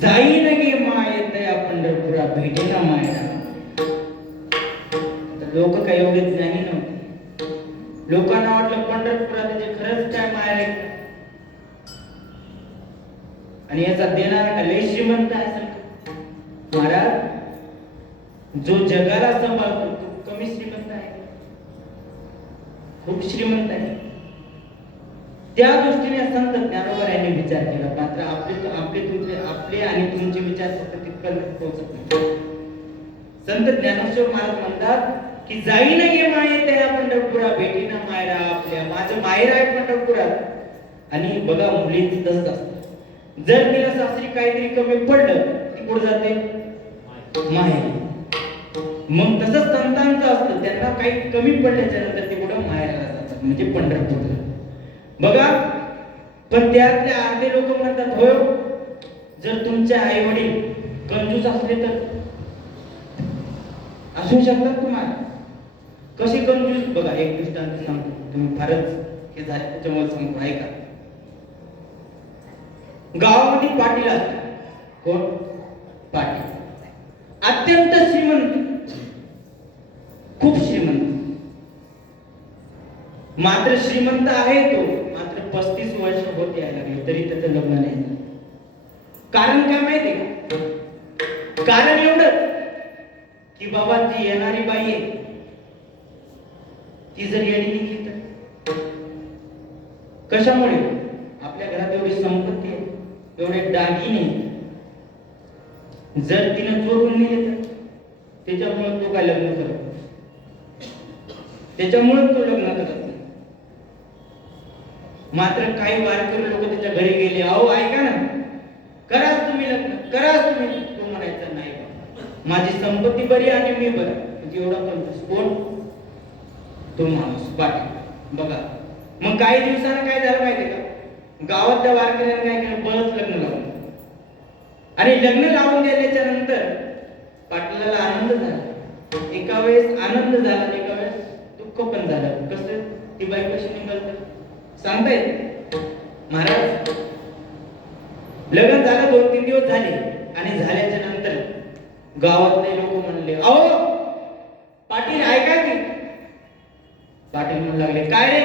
जाईन गे माय तया पंढरपुरा भेटेना मायरा. लोक काही एवढे ज्ञानी नव्हते. लोकांना वाटलं पंढरपुरात त्याचे खरंच काय माय आहे का? आणि याचा देणारा का लय श्रीमंत असेल का? महाराज, जो जगाला सांभाळतो तो कमी श्रीमंत आहे, खूप श्रीमंत आहे. त्या दृष्टीने संत ज्ञानोबा यांनी विचार केला. मात्र आपले आणि तुमचे विचार फक्त तिथपर्यंत पोहोचत नाही. संत ज्ञानेश्वर महाराज म्हणतात की जाईन गे माये त्या पंढरपुरा भेटीना मायरा आपल्या. माझं माहेर आहे पंढरपुरात. आणि बघा मुलींचं तसंच असतं. जर तिला सासरी काहीतरी कमी पडलं ती कुठं जाते? माहेर. मग तसंच संतांचं असतं, त्यांना काही कमी पडल्याच्या नंतर ते कुठं माहेराला जातात, म्हणजे पंढरपूरला. बघा, पण त्यातले अर्धे लोक म्हणतात होय, जर तुमचे आई वडील कंजूस असले तर असू शकतात तुम्हाला. कशी कंजूस? बघा, एक दृष्टांत सांगतो, तुम्ही फारच हे झाले त्याच्यामुळे सांगतो, ऐका. गावामध्ये पाटील असतात. कोण? पाटील. अत्यंत श्रीमंत, खूप श्रीमंत. मात्र श्रीमंत आहे तो, मात्र 35 वर्ष होत यायला लागले तरी त्याचं लग्न नाही झालं. कारण काय माहिती का? कारण एवढं की बाबा जी येणारी बाई आहे ती जर येडी निघली तर. कशामुळे? आपल्या घरात एवढी संपत्ती आहे, एवढे दागिने, जर तिनं चोरून नेले तर त्याच्यामुळे तो काय लग्न करत, त्याच्यामुळे तो लग्न करत. मात्र काही वारकरी लोक त्याच्या घरी गेले, अहो ऐका ना, कराच तुम्ही लग्न, कराच तुम्ही. तो म्हणायचा नाही, माझी संपत्ती बरी आणि मी बरं. म्हणजे एवढा पंचवीस. कोण? तो माणूस पाटील. बघा, मग काही दिवसानं काय झालं माहितीये का? गावातल्या वारकऱ्यांनी काय केलं? बरंच लग्न लावलं. आणि लग्न लावून दिल्याच्या नंतर पाटलाला आनंद झाला. एका वेळेस आनंद झाला, एका वेळेस दुःख पण झालं. कसं? ती बाई कशी निघाल सांगता येत? महाराज, लग्न झालं, 2-3 दिवस झाले आणि झाल्याच्या नंतर गावातले लोक म्हणले, अहो पाटील ऐका की. पाटील म्हणू लागले, काय रे?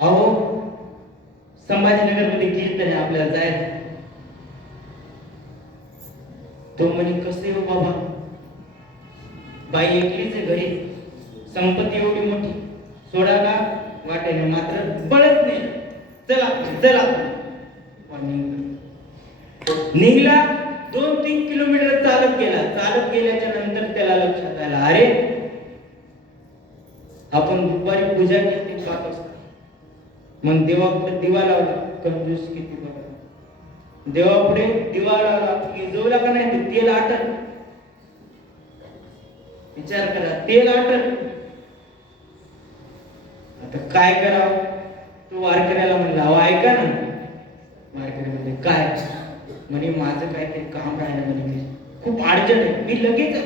अहो संभाजीनगर मध्ये कीर्तन आहे, आपल्याला जायचं. तो म्हणे, कसे हो बाबा, बाई एकलीच आहे घरी, संपत्ती एवढी मोठी, सोडा का वाटेने, मात्र बळच नाही. चला चला. निघला. 2-3 किलोमीटर चालत गेला. चालत गेल्याच्या नंतर त्याला लक्षात आलं, अरे आपण दुपारी पूजा केली 5 वाजता. मग देवापुढे दिवा लावला. कंजूस किती बघा, देवापुढे दिवा लावला की जोला का नाही? तेल आटल. विचार करा, तेल आटल. आता काय करावं? तो वारकऱ्याला म्हणला, अहो ऐका ना. वारकरी म्हणजे काय? म्हणे माझं काय ते काम राहिलं, म्हणे खूप अडचण आहे, मी लगेच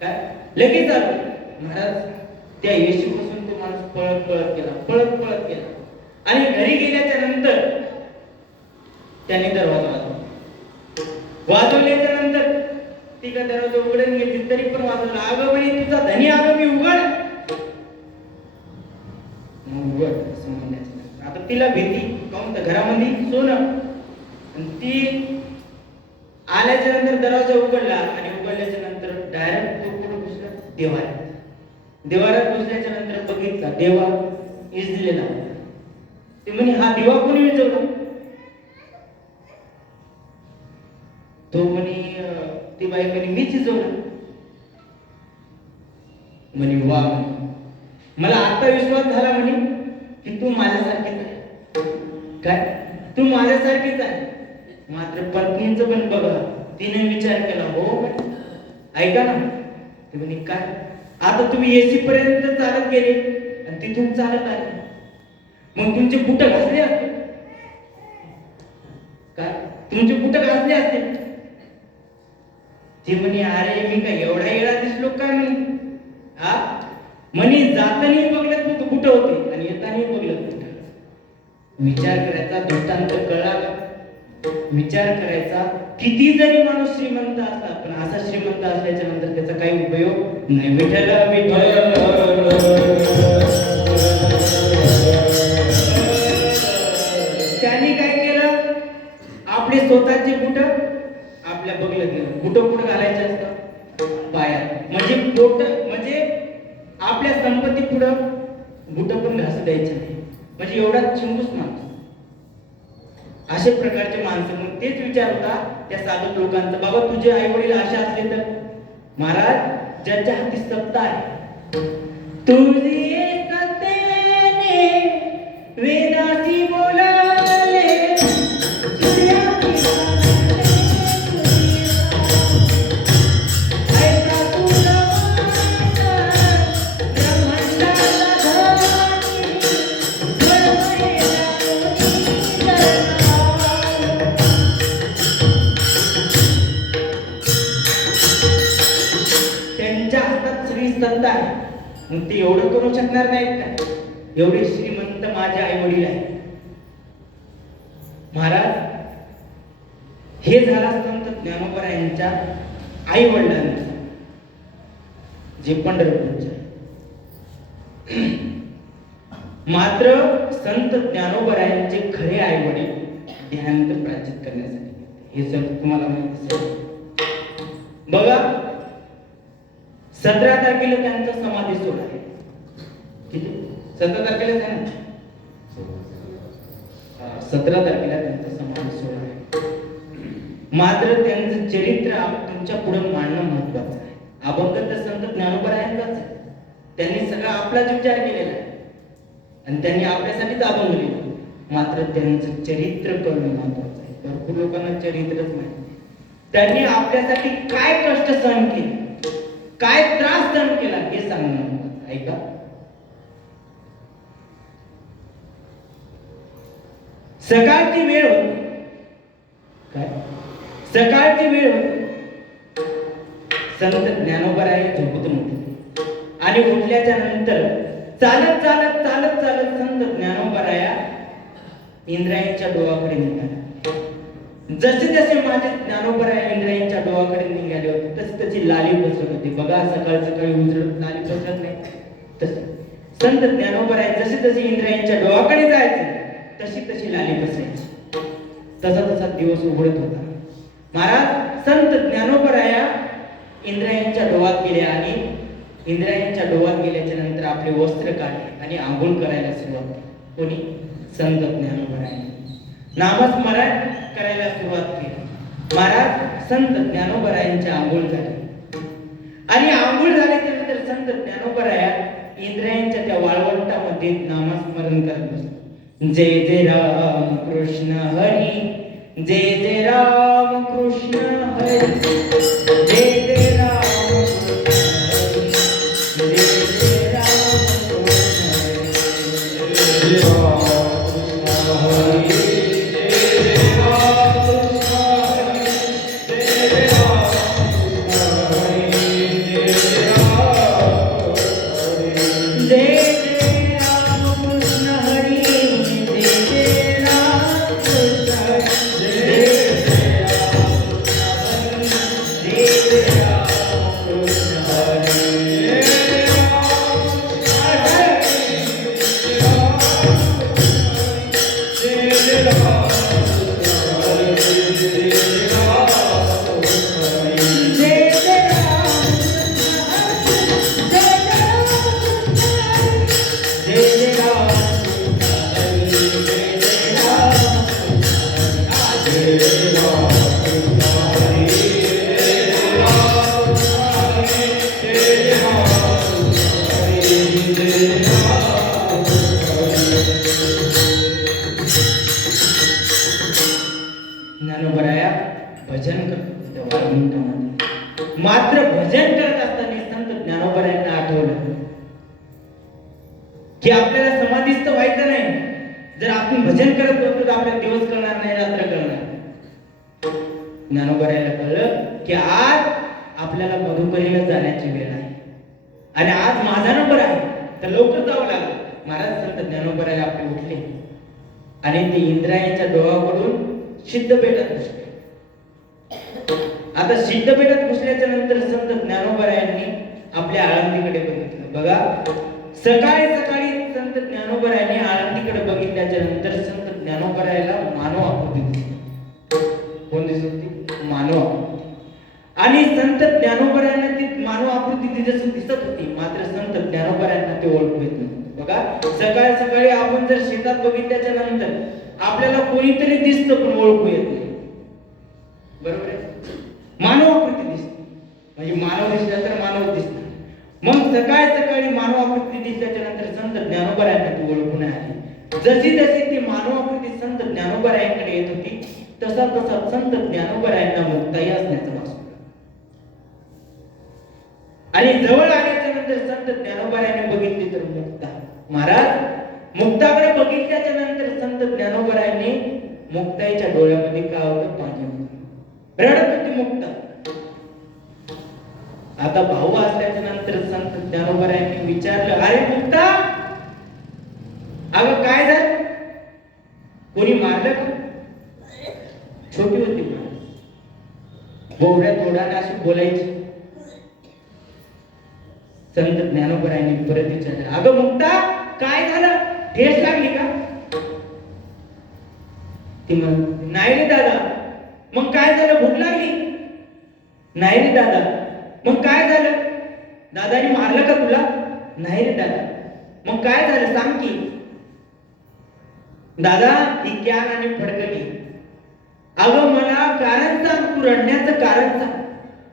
काय लगेच आलो. महाराज, त्या येशूपासून तो माणूस पळत पळत गेला, पळत पळत गेला. आणि घरी गेल्याच्या नंतर त्याने दरवाजा वाजवल्याच्या नंतर ती का दरवाजा उघडून घेतली तरी पण वाजवला. अगं म्हणे, तुझा धनी आलो मी, उघड. आता तिला भीती, काऊन तर घरामध्ये सोनं. ती आल्याच्या नंतर दरवाजा उघडला आणि उघडल्याच्या नंतर डायरेक्ट तो कुठं घुसला? देवाऱ्यात. देवाऱ्यात घुसल्याच्या नंतर बघितला देवा इजलेला. ते म्हणे, हा दिवा कोणी विजवला? तो म्हणे, ती बाई म्हणे, मीच विजवला. म्हणे वा म्हणे, मला आता विश्वास झाला म्हणे की तू माझ्यासारखीच आहे. काय तू माझ्यासारखीच आहे. मात्र पत्नीचं पण बघा, तिने विचार केला. हो म्हणे, ऐका ना. ते म्हणे काय, आता तुम्ही एसी पर्यंत चालत गेले आणि तिथून चालत आले, मग तुमचे बुट घासले असते काय, तुमचे बुट घासले असते. ते म्हणे अरे मी काय एवढा येडा दिसलो काय म्हणे. हा म्हणे जातानी बघलं तू बुट होते आणि येतानी बघलं बुट. विचार करायचा, दृष्टांत कळला. विचार करायचा, किती जरी माणूस श्रीमंत असला पण असा श्रीमंत असल्याच्या नंतर त्याचा काही उपयोग नाही. विठ्ठल विठ्ठल. त्यांनी काय केलं, आपले स्वतःचे बुट आपल्या बघलं गेलं. बुट कुठं घालायचे असतात, पायात. म्हणजे बोट म्हणजे आपल्या संपत्ती पुढं बुट पण घासू द्यायचे नाही. म्हणजे एवढा चिंगूस माणूस. अशा प्रकारचे माणसं. मग तेच विचार होता त्या साधक लोकांचा, बाबा तुझे आई वडील असे असले तर. महाराज, ज्याच्या हाती सत्ता आहे, तुझी सत्तेने वेदाची बोलाले, सत्ता आहे. मग ते एवढं करू शकणार नाहीत का? एवढे श्रीमंत माझे आई वडील आहेत. महाराज, हे झाला संत ज्ञानोबरायांच्या आई वडिलांचा, जे पंढरपूरचे. मात्र संत ज्ञानोबरायांचे खरे आई वडील ध्यान प्राचित करण्यासाठी, हे सर तुम्हाला माहिती आहे. बघा, 17 तारखेला त्यांचा समाधी सोहळा आहे. किती? 17 तारखेला आहे ना? 17 तारखेला त्यांचा समाधी सोहळा आहे. मात्र त्यांचं चरित्र तुमच्या पुढे मांडणं महत्वाचं आहे. अभंग तर संत ज्ञानोबरायांचाच आहे. त्यांनी सगळा आपलाच विचार केलेला आहे आणि त्यांनी आपल्यासाठीच अभंग लिहिले. मात्र त्यांचं चरित्र कळणं महत्वाचं आहे. भरपूर लोकांना चरित्रच माहिती. त्यांनी आपल्यासाठी काय कष्ट सहन केले, काय त्रास सहन केला, हे सांगणं. ऐका, सकाळची वेळ होती. काय? सकाळची वेळ होती. संत ज्ञानोबराय झोपेतून उठले आणि उठल्याच्या नंतर चालत चालत चालत चालत संत ज्ञानोबराया इंद्रायणीच्या डोहाकडे निघाले. जसे जसे माझे ज्ञानोबराया इंद्रायणीच्या डोहाकडे निघाले होते, तशी तशी लाली पसरत होती. बघा, सकाळ सकाळी उजळत लाली पसरत नाही. तसे संत ज्ञानोबराया जसे जसे इंद्रायणीच्या डोहाकडे जायचे, तशी तशी लाली पसरायची. तसा तसा दिवस उघडत होता. महाराज, संत ज्ञानोबराया इंद्रायणीच्या डोहात गेले आणि इंद्रायणीच्या डोहात गेल्याच्या नंतर आपले वस्त्र काढले आणि आंघोळ करायला सुरुवात केली. कोणी? संत ज्ञानोबराया नामस्मरण करायला सुरुवात केली. महाराज, संत ज्ञानोबरायांची आंघोळ झाली आणि आंघोळ झाल्याच्या नंतर संत ज्ञानोबराया इंद्रायणीच्या त्या वाळवंटामध्ये नामस्मरण करत बसले. जय जय राम कृष्ण हरी, जय जय राम कृष्ण हरी, जय जय राम कृष्ण हरी, जय जय राम कृष्ण हरी, मात्र भजन करत असताना संत ज्ञानोबरायांना आठवलं की आपल्याला समाधीस्थ व्हायचं नाही. जर आपण भजन करत बसलो तर आपल्याला दिवस कळणार नाही, रात्र कळणार. ज्ञानोबरायाला कळलं की आज आपल्याला मधुकरीला जाण्याची वेळ आहे आणि आज माझा नंबर आहे, तर लवकर जावं लागलं. महाराज संत ज्ञानोबरायाला आपले उठले आणि ते इंद्रायणीच्या डोळ्याकडून सिद्धपेठात घुसले. आता सिद्धपेठात घुसल्याच्या नंतर संत ज्ञानोबरायांनी आपल्या आळंदीकडे बघितलं. बघा, सकाळी सकाळी संत ज्ञानोबरायांनी आळंदीकडे बघितल्याच्या नंतर संत ज्ञानोबरायाला मानव आकृती दिसली. कोण दिसत होती? मानव आकृती. आणि संत ज्ञानोबरायांना ती मानव आकृती दिसत होती, मात्र संत ज्ञानोबरायांना ते ओळखू येत नव्हते. बघा, सकाळी सकाळी आपण जर शेतात बघितल्याच्या नंतर आपल्याला कोणीतरी दिसतं पण ओळखू येत नाही, बरोबर आहे? मानव आकृती दिसते, म्हणजे मानव दिसला तर मानव दिसतो. मग सकाळी सकाळी मानव आकृती दिसल्याच्या नंतर संत ज्ञानोबरायांना ती ओळखून आली. जशी जशी ती मानव आकृती संत ज्ञानोबरायांकडे येत होती तसा तसा संत ज्ञानोबरायांना मुक्ताई असण्याचा भास होता. आणि जवळ आल्याच्या नंतर संत ज्ञानोबरायांनी बघितली तर मुक्ता. महाराज मुक्ताकडे बघितल्याच्या नंतर संत ज्ञानोबरायांनी मुक्ताईच्या डोळ्यामध्ये काय होतं? पाणी होतं. रडत होती मुक्ता. आता भाऊ असल्याच्या नंतर संत ज्ञानोबरायांनी विचारलं, अरे मुक्ता, अगं काय झालं? कोणी मारलं का? छोटी होती, बोबड्या तोडाने अशी बोलायची. संत ज्ञानोबरायांनी परत विचारलं, अगं मुक्ता, काय झालं? ठेस लागली का? ती म्हणते, नाही रे दादा. मग काय झालं? भूक लागली? नाही रे दादा. मग काय झालं? दादाने मारलं का तुला? नाही रे दादा. मग काय झालं सांग की. दादा, ही कॅन आणि फडकली. अगं मला कारण सांग, तू रडण्याचं कारण सांग.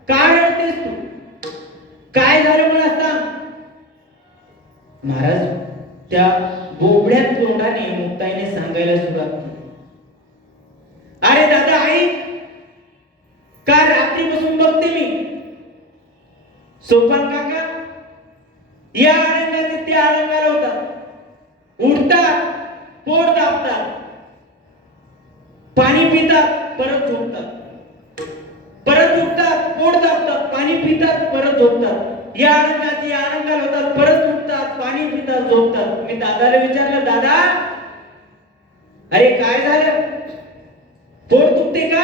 का रडतेस तू? काय झालं मला सांग. महाराज त्या बोबड्या तोंडाने मुक्ताईने सांगायला सुरुवात केली, अरे दादा आई, का रात्रीपासून बघते मी सोपान काका या आळंगाचे त्या आळंगाला होतात, उठतात, पोट दाबतात, पाणी पितात, परत झोपतात, परत उठतात, पोट दाबतात, पाणी पितात, परत झोपतात. या आळंगाचे या आळंगाला होतात, परत उठतात, पाणी पितात, झोपतात. मी दादाला विचारलं, दादा अरे काय झालं? पोट दुखते का?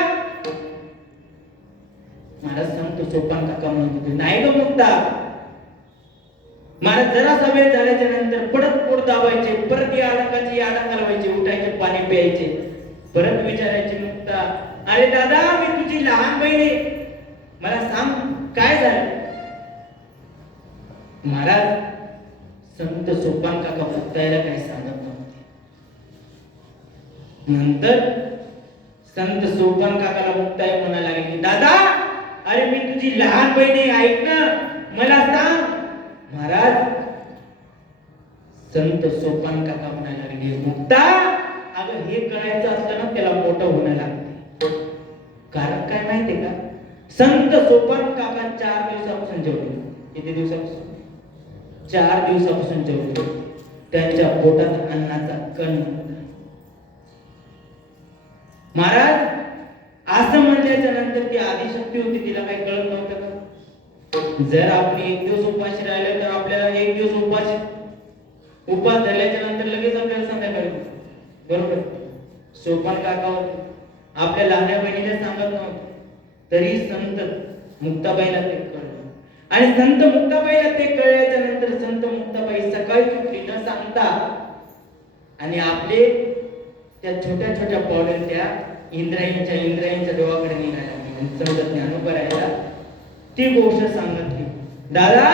महाराज सांगतो सोपान काका म्हणतो, नाही ग मुक्ता. महाराज जरासा वेळ झाल्याच्या नंतर परत पोट दाबायचे, परत या आडकाची या आडकाला व्हायचे, उठायचे, पाणी प्यायचे, परत विचारायचे, मुक्ता अरे दादा मी तुझी लहान बहीण आहे, मला सांग काय झालं? महाराज संत सोपान काका मुक्ताईला काही सांगत नव्हते. नंतर संत सोपान काकाला मुक्ताई म्हणायला लागली, दादा अरे मी तुझी लहान बहीण आहे, ऐक ना, मला सांग. महाराज संत सोपान काका म्हणायला लागले, मुक्ता अगं हे कळायचं असतं ना त्याला मोठं होणं लागते. कारण काय माहितीये का? संत सोपान काका 4 दिवसापासून जेवले. किती दिवसापासून? 4 दिवसापासून जेवले. त्यांच्या पोटात अन्नाचा कण नव्हता. महाराज असं म्हणल्याच्या नंतर ती आदिशक्ती होती, तिला काही कळत नव्हतं का? जर आपण 1 दिवस उपाशी राहिलो तर आपल्याला 1 दिवस उपास झाल्याच्या नंतर लगेच आपल्याला संध्याकाळी, बरोबर? सोपान काका होते, आपल्या लहान्या बहिणीला सांगत नव्हते, तरी संत मुक्ताबाईला ते कळलं. आणि संत मुक्ताबाईला ते कळल्याच्या नंतर संत मुक्ताबाई सकाळी उठली न सांगता आणि आपले त्या छोट्या छोट्या पावलं त्या इंद्रायणीच्या डोळ्याकडे निघाल्या. संत ज्ञानोबरायाला ती गोष्ट सांगितली, दादा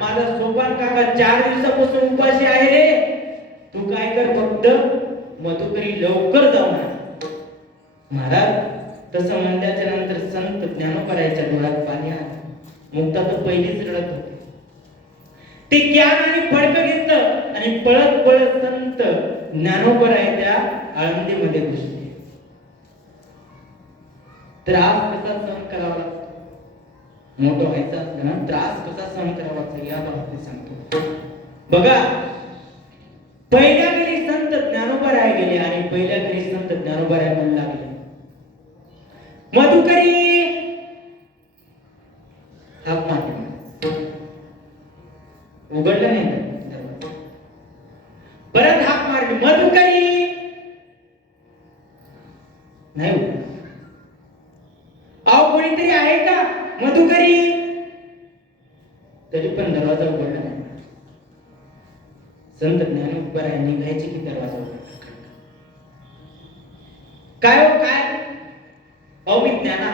माझा सोपान काका 4 दिवसापासून उपाशी आहे रे, तू काय कर फक्त मधुकरी लवकर जाऊन आण. महाराज तसं म्हणल्याच्या नंतर संत ज्ञानोबरायाच्या डोळ्यात पाणी आलं. मुक्ता तर पहिलीच रडत होती. ते ज्ञान आणि फडकं घेतलं आणि पळत पळत संत ज्ञानोबरायाच्या आळंदीमध्ये घुसले. त्रास कसा सहन करावा लागतो? मोठं व्हायचं असलं ना त्रास कसा सहन करावाचा या बाबतीत सांगतो. बघा, पहिल्या घरी संत ज्ञानोबा गेले आणि पहिल्या घरी संत ज्ञानोबा म्हणू लागले, मधुकरी हाक मारली. उघडलं नाही दरवाजा. परत हाक मारली, मधुकरी नाही उघडलं. अहो कोणीतरी आहे का मधुकरी? तरी पण दरवाजा उघडला नाही. संत ज्ञानोबा निघायचे की दरवाजा उघडला. काय हो काय? अहो मी ज्ञाना,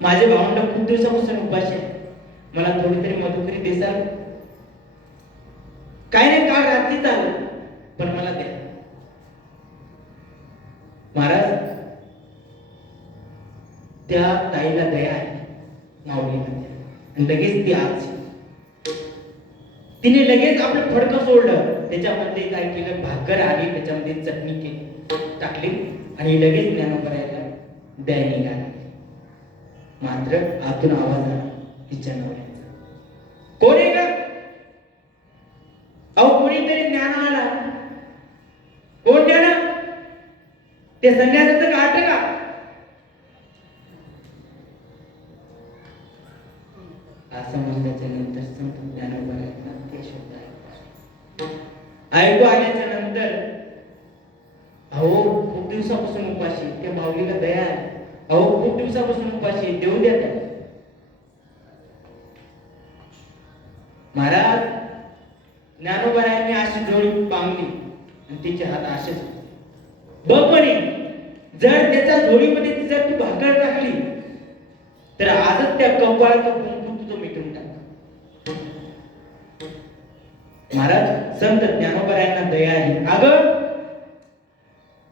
माझे भावंड खूप दिवसापासून उपाशी आहे, मला थोडी तरी मधुकरी देसाल? काय नाही, काल रात्री आलं, पण मला द्या. महाराज, त्या ताईला दया आहे माऊलीला, लगेच ती आजी तिने लगेच आपलं फडकं सोडलं, त्याच्यामध्ये काय केलं, भाकर आली, त्याच्यामध्ये चटणी केली, टाकली आणि लगेच ज्ञानोबरायला द्यायला निघाला. मात्र आतून आवाज आला तिच्या नवऱ्याचा, कोण आहे का? अहो कोणीतरी ज्ञान आला. कोण ज्ञान? ते संन्यासाचं काढलं का? असं म्हणल्याच्या नंतर संत ज्ञानोबरायला ते शब्द ऐकू आल्याच्या नंतर, अहो खूप दिवसापासून उपाशी, त्या माऊलीला दया आहे, अहो खूप दिवसापासून उपाशी, देऊ द्या त्याला. महाराज, ज्ञानोबरायांनी अशी डोळी पांगली आणि तिचे हात असेच बघ म्हणे, जर त्याच्या झोळीमध्ये जर तू भाकर टाकली तर आजच त्या कपाळाचा कुंकू तुझं मिटून टाक. महाराज, संत ज्ञानोबरायांना दया आहे. अगं,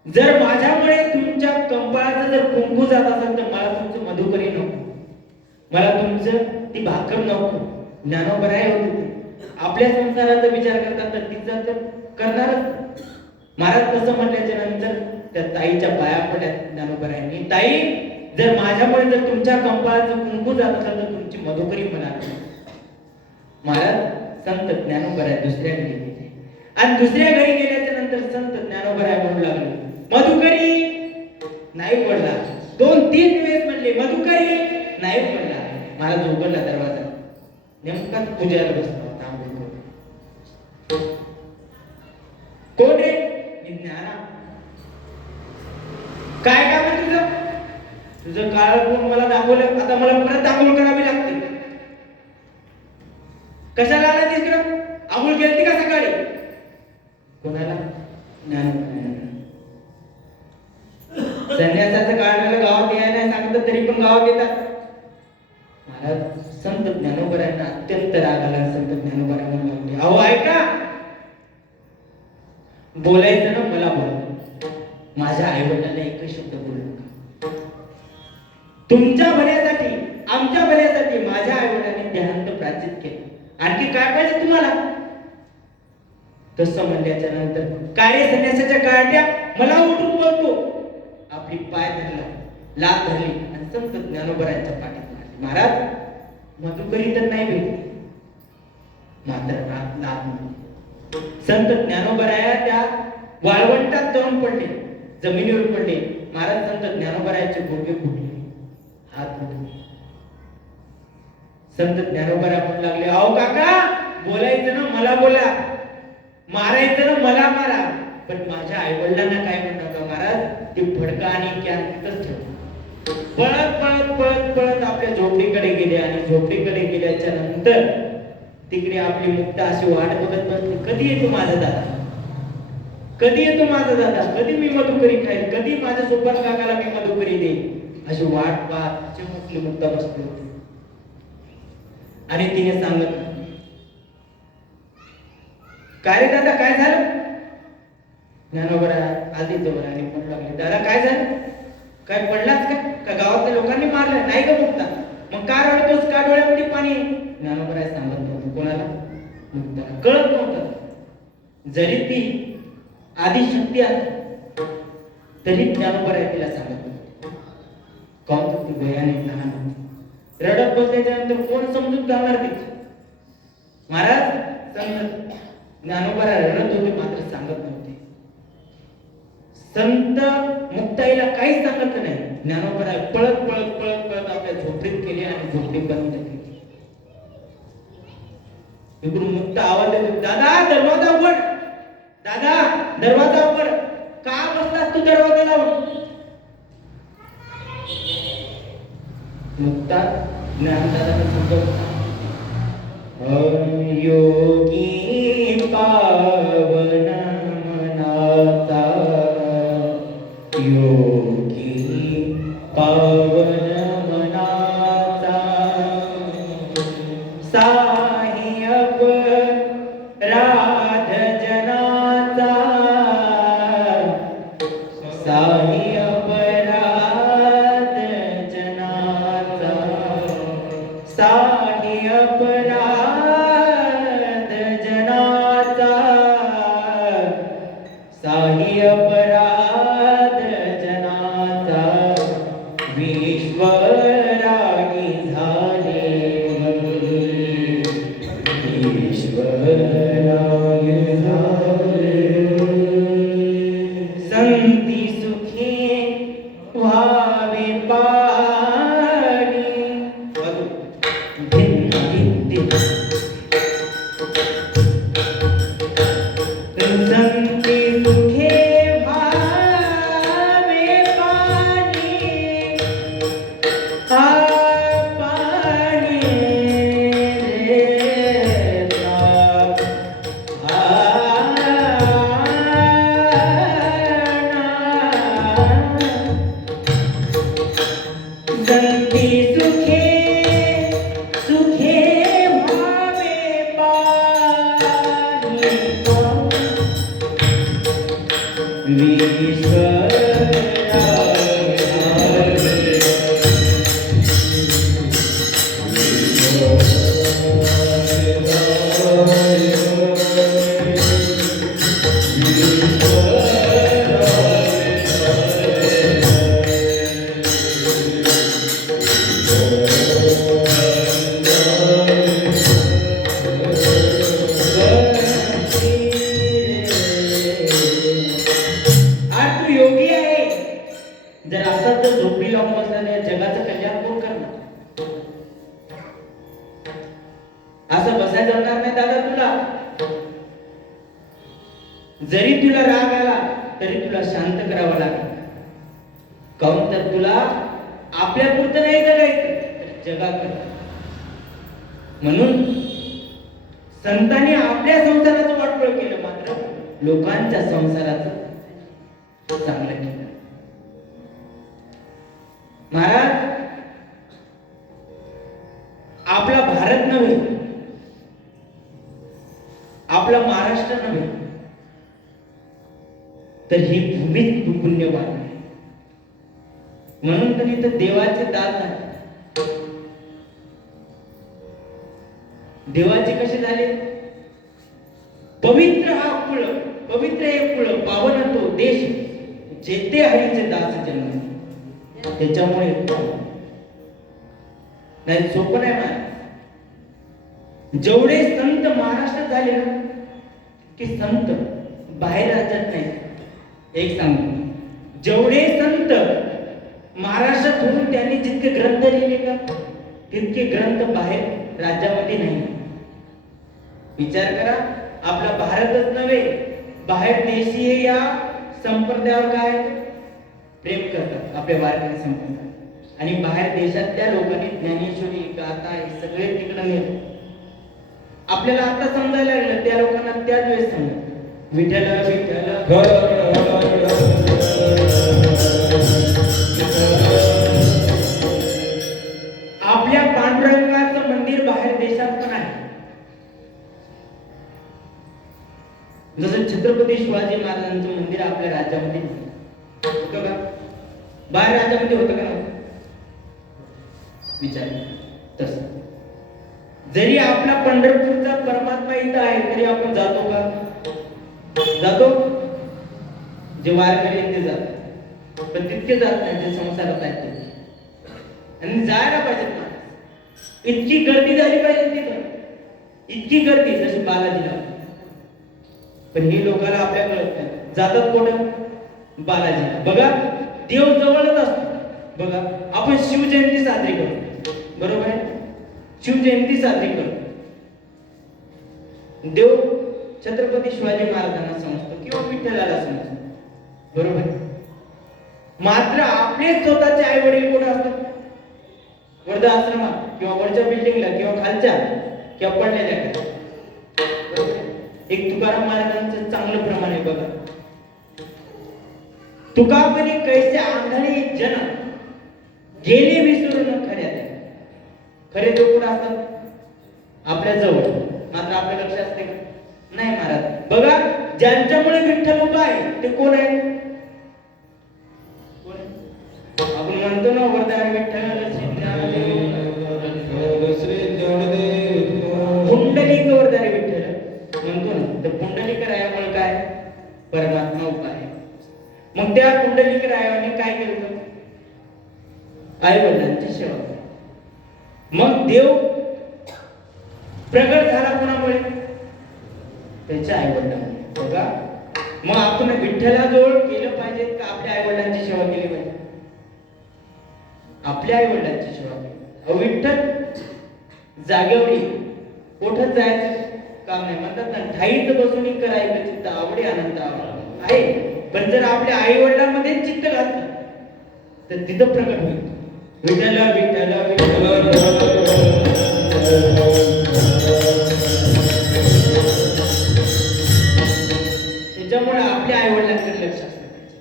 जर माझ्यामुळे तुमच्या कंपाळाचं जर कुंकू जात असेल तर मला तुमचं मधुकरी नको, मला तुमचं ती भाकर नको. ज्ञानोबराय होते आपल्या संसाराचा विचार करतात तर तिचा तर करणारच. महाराज तसं म्हणल्याच्या नंतर त्या ताईच्या पाया पडल्या ज्ञानोबरायांनी, ताई, जर माझ्यामुळे जर तुमच्या कंपाळाचं कुंकू जात असेल तर तुमची मधुकरी म्हणाल. महाराज, संत ज्ञानोबराय दुसऱ्या घरी गेले आणि दुसऱ्या घरी गेल्याच्या नंतर संत ज्ञानोबराय म्हणू लागले, मधुकरी नाही उघडला. 2-3 वेळेस म्हणले, मधुकरी नाही उघडला. महाराज उघडला दरवाजा, नेमकाच पूजाला बसला होता आंघोळ करून. कोण रे? मी ज्ञाना. काय काम आहे तुझं? तुझं काळ कोण मला दाखवलं, आता मला परत आंघोळ करावी लागते. कशाला आला तिकडं? आंघोळ केली का सकाळी? कोणाला? ज्ञानोबरायांना. संन्यासाचं काढलेलं गावात यायला नाही सांगतात तरी पण गावात येतात. महाराज, संत ज्ञानोबरायांना अत्यंत राग आला. संत ज्ञानोबरायांना म्हणले, अहो ऐका, बोलायचं ना मला बोला, माझ्या आईवडिलांना एकच शब्द बोलू नका. तुमच्या भल्यासाठी, आमच्या भल्यासाठी माझ्या आईवडिलांनी देहांत प्राचित केलं, आणखी काय पाहिजे तुम्हाला? तसं म्हणल्याच्या नंतर, काय रे संन्यासाच्या काट्या, मला उठून बोलतो. आपली पाय धरला, लात धरली आणि संत ज्ञानोबरायांच्या पाठीत मारली. महाराज, मधुकरी तर नाही भेटली, मात्र लात मिळाली. संत ज्ञानोबराया त्या वाळवंटात जाऊन पडले, जमिनीवर पडले. महाराज, संत ज्ञानोबरायांचे गुडघे फुटले, हात फुटले. संत ज्ञानोबराय म्हणू लागले, अहो काका, बोलायचं ना मला बोला, मारायचं ना मला मारा, पण माझ्या आईवडिलांना काय म्हणू नका. महाराज, ते फडका आणि कॅन तिथंच ठेव. पळत पळत पळत पळत आपल्या झोपडीकडे गेले आणि झोपडीकडे गेल्याच्या नंतर तिकडे आपली मुक्ता अशी वाट बघत बसली, कधी येतो माझा दादा, कधी येतो माझा दादा, कधी मी मधुकरी खाईल, कधी माझ्या सोबत काकाला मी मधुकरी देईन, अशी वाट पाहत आपली मुक्ता बसली होती. आणि तिने सांगितलं, काय रे दादा, काय झालं? ज्ञानोबा आधी जवळ आणि म्हणू लागले, दादा काय झालं? काय पडलाच का गावातल्या लोकांनी मारलं? नाही का मुक्ता? मग का रडतोस, का डोळ्यामध्ये पाणी? ज्ञानोबराय सांगत नव्हतं. कोणाला? मुक्ताला. कळत नव्हतं. जरी ती आधी शक्ती आहे तरी ज्ञानोबराय तिला सांगत नव्हते. काऊन ती वयाने लहान होती. रडत बसल्याच्या नंतर कोण समजून घालणार तिची? महाराज संत ज्ञानोबा रडत होते मात्र सांगत नव्हते. संत मुक्ताईला काहीच सांगत नाही. ज्ञानोबा पळत पळत पळत पळत आपल्या झोपडीत केली आणि झोपडी बंद केली. इकडून मुक्त आवाज देतो, दादा दरवाजा उघड, दादा दरवाजा उघड. का बसलास तू दरवाजा लावून? मुक्ता ज्ञानदादाने समजवलं, योगी पावन मनाता, योगी पावन मनाता, साही अपराध जनाचा, साही अपराध जनाचा, साही अपराध जनाचा, साही अपराध जनाचा, विश्वरागी झाले, विश्वरागी झाले, संती सुखी व्हावे पाणी, भिन्न भित्ती संती सुखे व्हावे पाणी, पाणी रे संती सुखे सुखे व्हावे पाणी, आज तू योगी आहे. जर असाच जर झोपडी लावून बसल्याने जगाचं कल्याण कोण करणार? असं बसायला जमणार नाही दादा तुला. जरी तुला राग आला तरी तुला शांत करावं लागेल. काऊन तर तुला आपल्या पुरतं नाही जगायचं, जगाकरता. म्हणून संतांनी आपल्या संसाराचं वाटोळ केलं, मात्र लोकांच्या संसाराचं चांगलं केलं. महाराज आपला भारत नव्हे, आपला महाराष्ट्र नव्हे, तर ही भूमीच पुण्यवान आहे. म्हणून तर इथं देवाचे दात आहे. देवाचे कसे झाले? पवित्र हा कुळ, पवित्र हे कुळ, पावन तो देश, जेथे हरीचे दास जन्म. त्याच्यामुळे नाही सोपं नाही ना. जेवढे संत महाराष्ट्रात झाले ना, की संत बाहेर राज्यात नाही. एक सांगतो, जेवढे संत महाराष्ट्रात होऊन त्यांनी जितके ग्रंथ लिहिले का, तितके ग्रंथ बाहेर राज्यामध्ये नाही. विचार करा, आपला भारतच नव्हे, बाहेर देशी हे या संप्रदायावर काय प्रेम करतात, आपल्या वारकरी संप्रदाय. आणि बाहेर देशातल्या लोकांनी ज्ञानेश्वरी गाथा हे सगळे तिकडे नेलं. आपल्याला आता समजायला लागलं, त्या लोकांना त्याच वेळेस समजलं. विठ्ठल विठ्ठल आपल्या पांडुरंगाचं मंदिर बाहेर देशात पण आहे. जसं छत्रपती शिवाजी महाराजांचं मंदिर आपल्या राज्यामध्ये होतं का? बाहेर राज्यामध्ये होतं का? विचार. तसं जरी आपला पंढरपूरचा परमात्मा इथं आहे तरी आपण जातो का? जातो. जे वारकरी ते जातात, पण तितके जात नाही जे संसारात आहेत. आणि जायला पाहिजेत ना. इतकी गर्दी झाली पाहिजे तिथं, इतकी गर्दी जशी बालाजीला. पण हे लोकांना आपल्या कळत नाही, जातात कुठं? बालाजीला. बघा देव जवळच असतो. बघा आपण शिवजयंती साजरी करतो, बरोबर आहे? शिवजयंती साजरी करतो. देव छत्रपती शिवाजी महाराजांना समजतो किंवा विठ्ठलाला समजतो, बरोबर. मात्र आपले स्वतःचे आई वडील कोण असतात? वर्धा आश्रमात किंवा वरच्या बिल्डिंगला किंवा खालच्या किंवा पडलेल्या. एक तुकाराम महाराजांचं चांगलं प्रमाण आहे बघा. तुकापणी कैसे आंधळी जन गेले विसरून खऱ्या. खरे तो कोण असतात? आपल्या जवळ, मात्र आपल्या लक्ष असते का? नाही महाराज. बघा ज्यांच्यामुळे विठ्ठल उभा आहे ते कोण आहे? आपण म्हणतो ना वर्धा विठ्ठल पुंडलिक वर्धारे विठ्ठल म्हणतो ना. तर पुंडलिक रायामुळे काय? परमात्मा उभा आहे. मग त्या पुंडलिक रायाने काय केलं? आई वडिलांची सेवा. मग देव प्रगट झाला कोणामुळे? त्याच्या आई वडिलांमुळे. बघा मग आपण विठ्ठलाजवळ गेलं पाहिजे का आपल्या आई वडिलांची सेवा केली पाहिजे? आपल्या आई वडिलांची सेवा केली. विठ्ठल जागेवरी कोठत जायचं काम नाही. म्हणतात ना ठाईत बसून करायचं चित्त आवडे आनंद आहे. पण जर आपल्या आई वडिलांमध्ये चित्त घातलं तर तिथं प्रगट होईल विठ्ठल विठ्ठल विठ्ठल. त्याच्यामुळे आपल्या आई वडिलांकडे लक्ष असलं पाहिजे.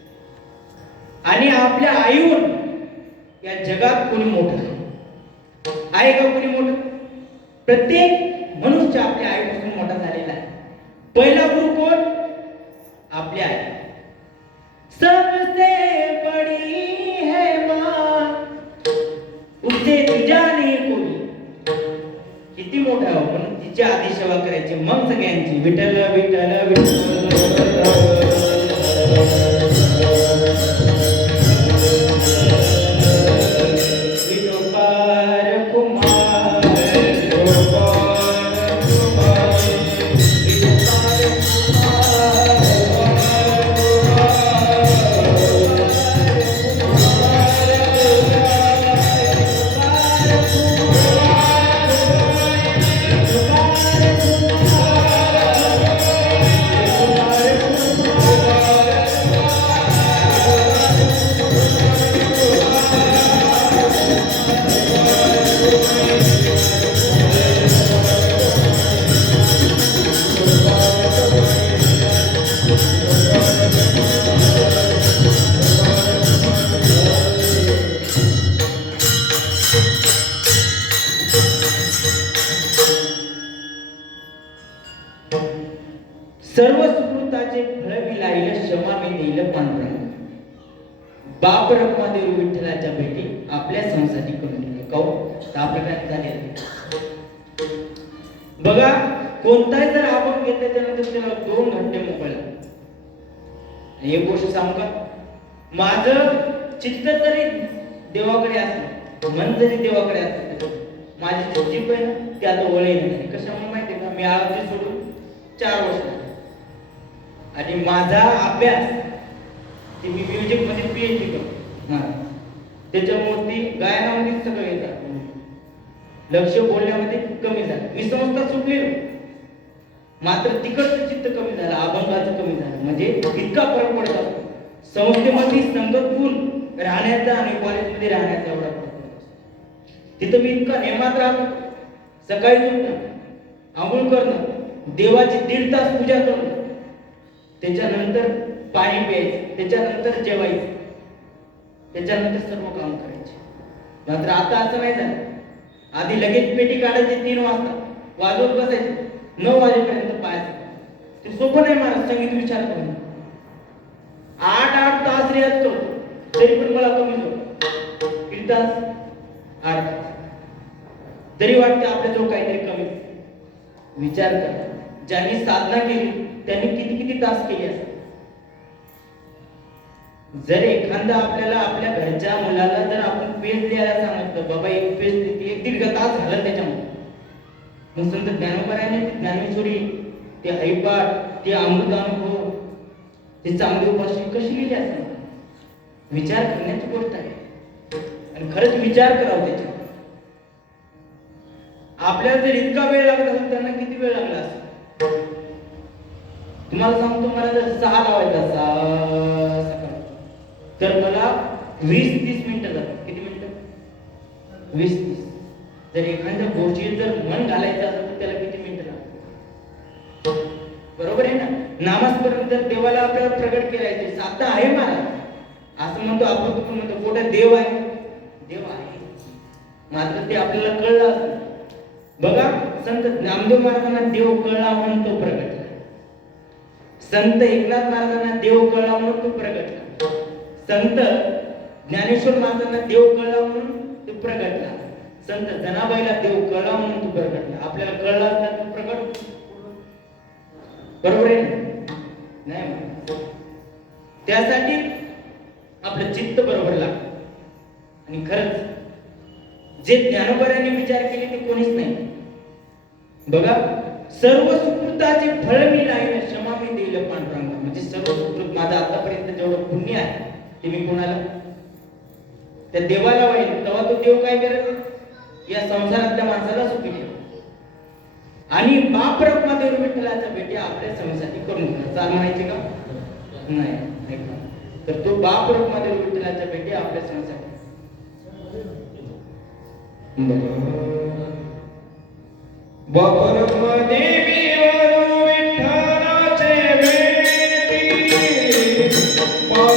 आणि आपल्या आईवर या जगात कोणी मोठं आहे का? कोणी मोठं? प्रत्येक मनुष्य आपल्या आईपासून मोठा झालेला आहे. पहिला गुरु कोण? आपली आई. सबसे बड़ी है मां उससे तुझा नाही कोणी. किती मोठा हो, पण तिच्या आधी सेवा करायची, मग सगळ्यांची. विठ्ठल विठ्ठल विठ्ठल. सर्व सुकृताचे फळ विलाईल क्षमा मी देईल पांडुरंग. बाप रखमादेव विठ्ठलाच्या भेटी आपल्या संसारी करून दिले. काऊ प्रकारे झाले. बघा कोणताही जर आपण घेतला त्यानंतर त्याला 2 घंटे मोकळला. एक गोष्ट सांगू का? माझं चित्त जरी देवाकडे असलं, मन जरी देवाकडे असलं, माझी जीभ आहे ना ती आता वळी नाही. कशामुळे माहिती का? मी आळती सोडून 4 वर्ष झाली. आणि माझा अभ्यास ते मी म्युझिक मध्ये PhD करतो. त्याच्यामुळे ती गायनामध्ये सगळं येतात. लक्ष बोलण्यामध्ये कमी झालं. मी संस्था सुटलेलो, मात्र तिकडचं चित्त कमी झालं, अभंगाचं कमी झालं. म्हणजे इतका फरक पडतो संस्थेमध्ये संगत गुण राहण्याचा आणि कॉलेजमध्ये राहण्याचा एवढा फरक पडतो. तिथं मी इतका नेमात राहतो. सकाळी उठणं, आंघोळ करणं, देवाची 1.5 तास पूजा करणं, त्याच्यानंतर पाणी प्यायचं, त्याच्यानंतर जेवायचं, त्याच्यानंतर सर्व काम करायचे. मात्र आता असं नाही झालं. आधी लगेच पेटी काढायची 3 वाजता, वाजवत बसायचे 9 वाजेपर्यंत पाहायचं. ते सोपं नाही महाराज. संगीत विचार करून 8 तास रियाज करतो तरी पण मला कमी होतो. किती तास? 8 तास. तरी वाटतं आपल्याजवळ काहीतरी कमी. विचार करा, ज्यांनी साधना केली त्यांनी किती तास केली असेल. जर एखादा आपल्याला आपल्या घरच्या मुलाला जर आपण पेज द्यायला सांगितलं, बाबा एक पेज देते, एक दीड तास झालं त्याच्यामध्ये, मग संत ज्ञानोबाराने ज्ञानेश्वरी, ते हरिपाठ, ते अमृतानुभव, ते चांगली उपाशी कशी लिहिली असं विचार करण्याची गोष्ट आहे. आणि खरंच विचार करावा त्याच्यावर. आपल्याला जर इतका वेळ लागत असेल, त्यांना किती वेळ लागला असेल? तुम्हाला सांगतो, मला जर 6 लावायचा सकाळ, तर मला 20-30 मिनिटं जातात. किती मिनिटं? 20-30. जर एखाद्या गोष्टीत जर मन घालायचं असेल तर त्याला किती मिनिटं लागतात? बरोबर आहे ना? नामस्मरण जर देवाला आपल्याला प्रगट करायचे, साधं आहे महाराज असं म्हणतो आपण, तुम्ही म्हणतो कुठे देव आहे? देव आहे, मात्र ते आपल्याला कळलं असेल. बघा, संत नामदेव महाराजांना देव कळला म्हणून तो प्रगटला. संत एकनाथ महाराजांना देव कळला म्हणून तो प्रगटला. संत ज्ञानेश्वर महाराजांना देव कळला म्हणून तो प्रगटला. संत जनाबाईला देव कळला म्हणून तो प्रगटला. आपल्याला कळला तर प्रगट, बरोबर आहे नाही? त्यासाठी आपलं चित्त बरोबर लागतं. आणि खरंच जे ज्ञानोबारांनी विचार केले ते कोणीच नाही. बघा, सर्व सुकृताचे फळ मी राहील, क्षमा मी देईल पांडुरंग. म्हणजे सर्व सुकृत माझं आतापर्यंत जेवढं पुण्य आहे ते मी कोणाला? त्या देवाला होईल. तेव्हा तो देव काय करेल? या संसारातल्या माणसाला सुखी ठेव. आणि बाप रखमादेव विठ्ठलाचा भेटी आपल्या समस्यासाठी करून घेणार. चाल म्हणायचे का? नाही. तर तो बाप रखमादेव विठ्ठलाच्या भेटी आपल्या समस्यासाठी. बाप रखमादेवी विठ्ठलाचे भेटी, बाप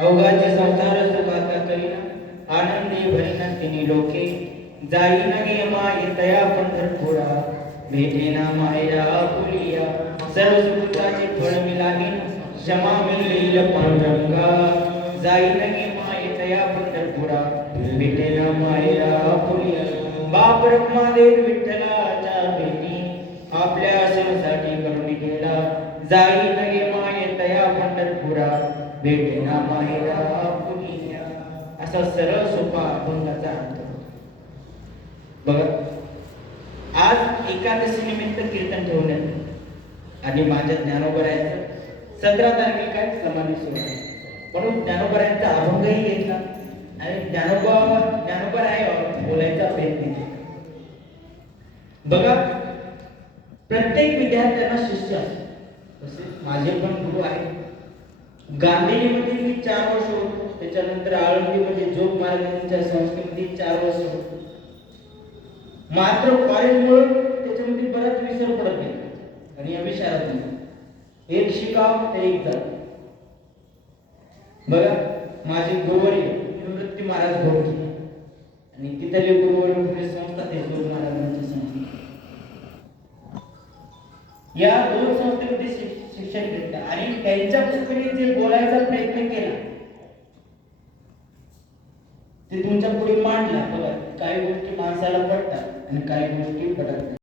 अवघाचे संसार सुखाचा करीना आनंदी भरीना तिनी लोके जाईना गे माये तया पंढरपुरा भेटेना मायरा पुलिया सर्व सुखाचे फळ मिळालीन क्षमा मिळेल पांडुरंगा जाईना गे माये तया पंढरपुरा भेटेना मायरा पुलिया बाप रखमादेव विठ्ठलाच्या भेटी आपल्या आश्रमासाठी करून गेला जाईना गे माये तया पंढरपुरा भेटेना मायरा पुलिया असा सरळ सोपा अभंगाचा अर्थ बघा. आज एकादशी निमित्त कीर्तन ठेवण्यात आणि माझ्या ज्ञानोबरायांचं 17 तारखेला काय समाधी सोहळा म्हणून ज्ञानोबरायांचा अभंगही घेतला आणि ज्ञानोबरायावर बोलायचा प्रयत्न केला. बघा प्रत्येक विद्यार्थ्यांना शिष्य असतो. माझे पण गुरु आहेत. गांधीमध्ये मी 4 वर्ष होतो. त्याच्यानंतर आळंदीमध्ये जोग महाराजांच्या संस्थेमध्ये 4 वर्ष होतो. मात्र कॉलेजमुळे त्याच्यामध्ये बराच विसर पडत नाही आणि या विषयात एक शिकाव ते एक जात. बघा माझे गुरुवारी निवृत्ती महाराज भोवती आणि तिथले गुरुवारी संस्था ते जोग महाराजांची संस्था. या 2 संस्थेमध्ये शिक्षण घेतलं आणि त्यांच्या पद्धतीने जे बोलायचा प्रयत्न केला ते तुमच्या पुढे मांडला. बघा काही गोष्टी माणसाला पडतात आणि काही गोष्टी पडत नाही.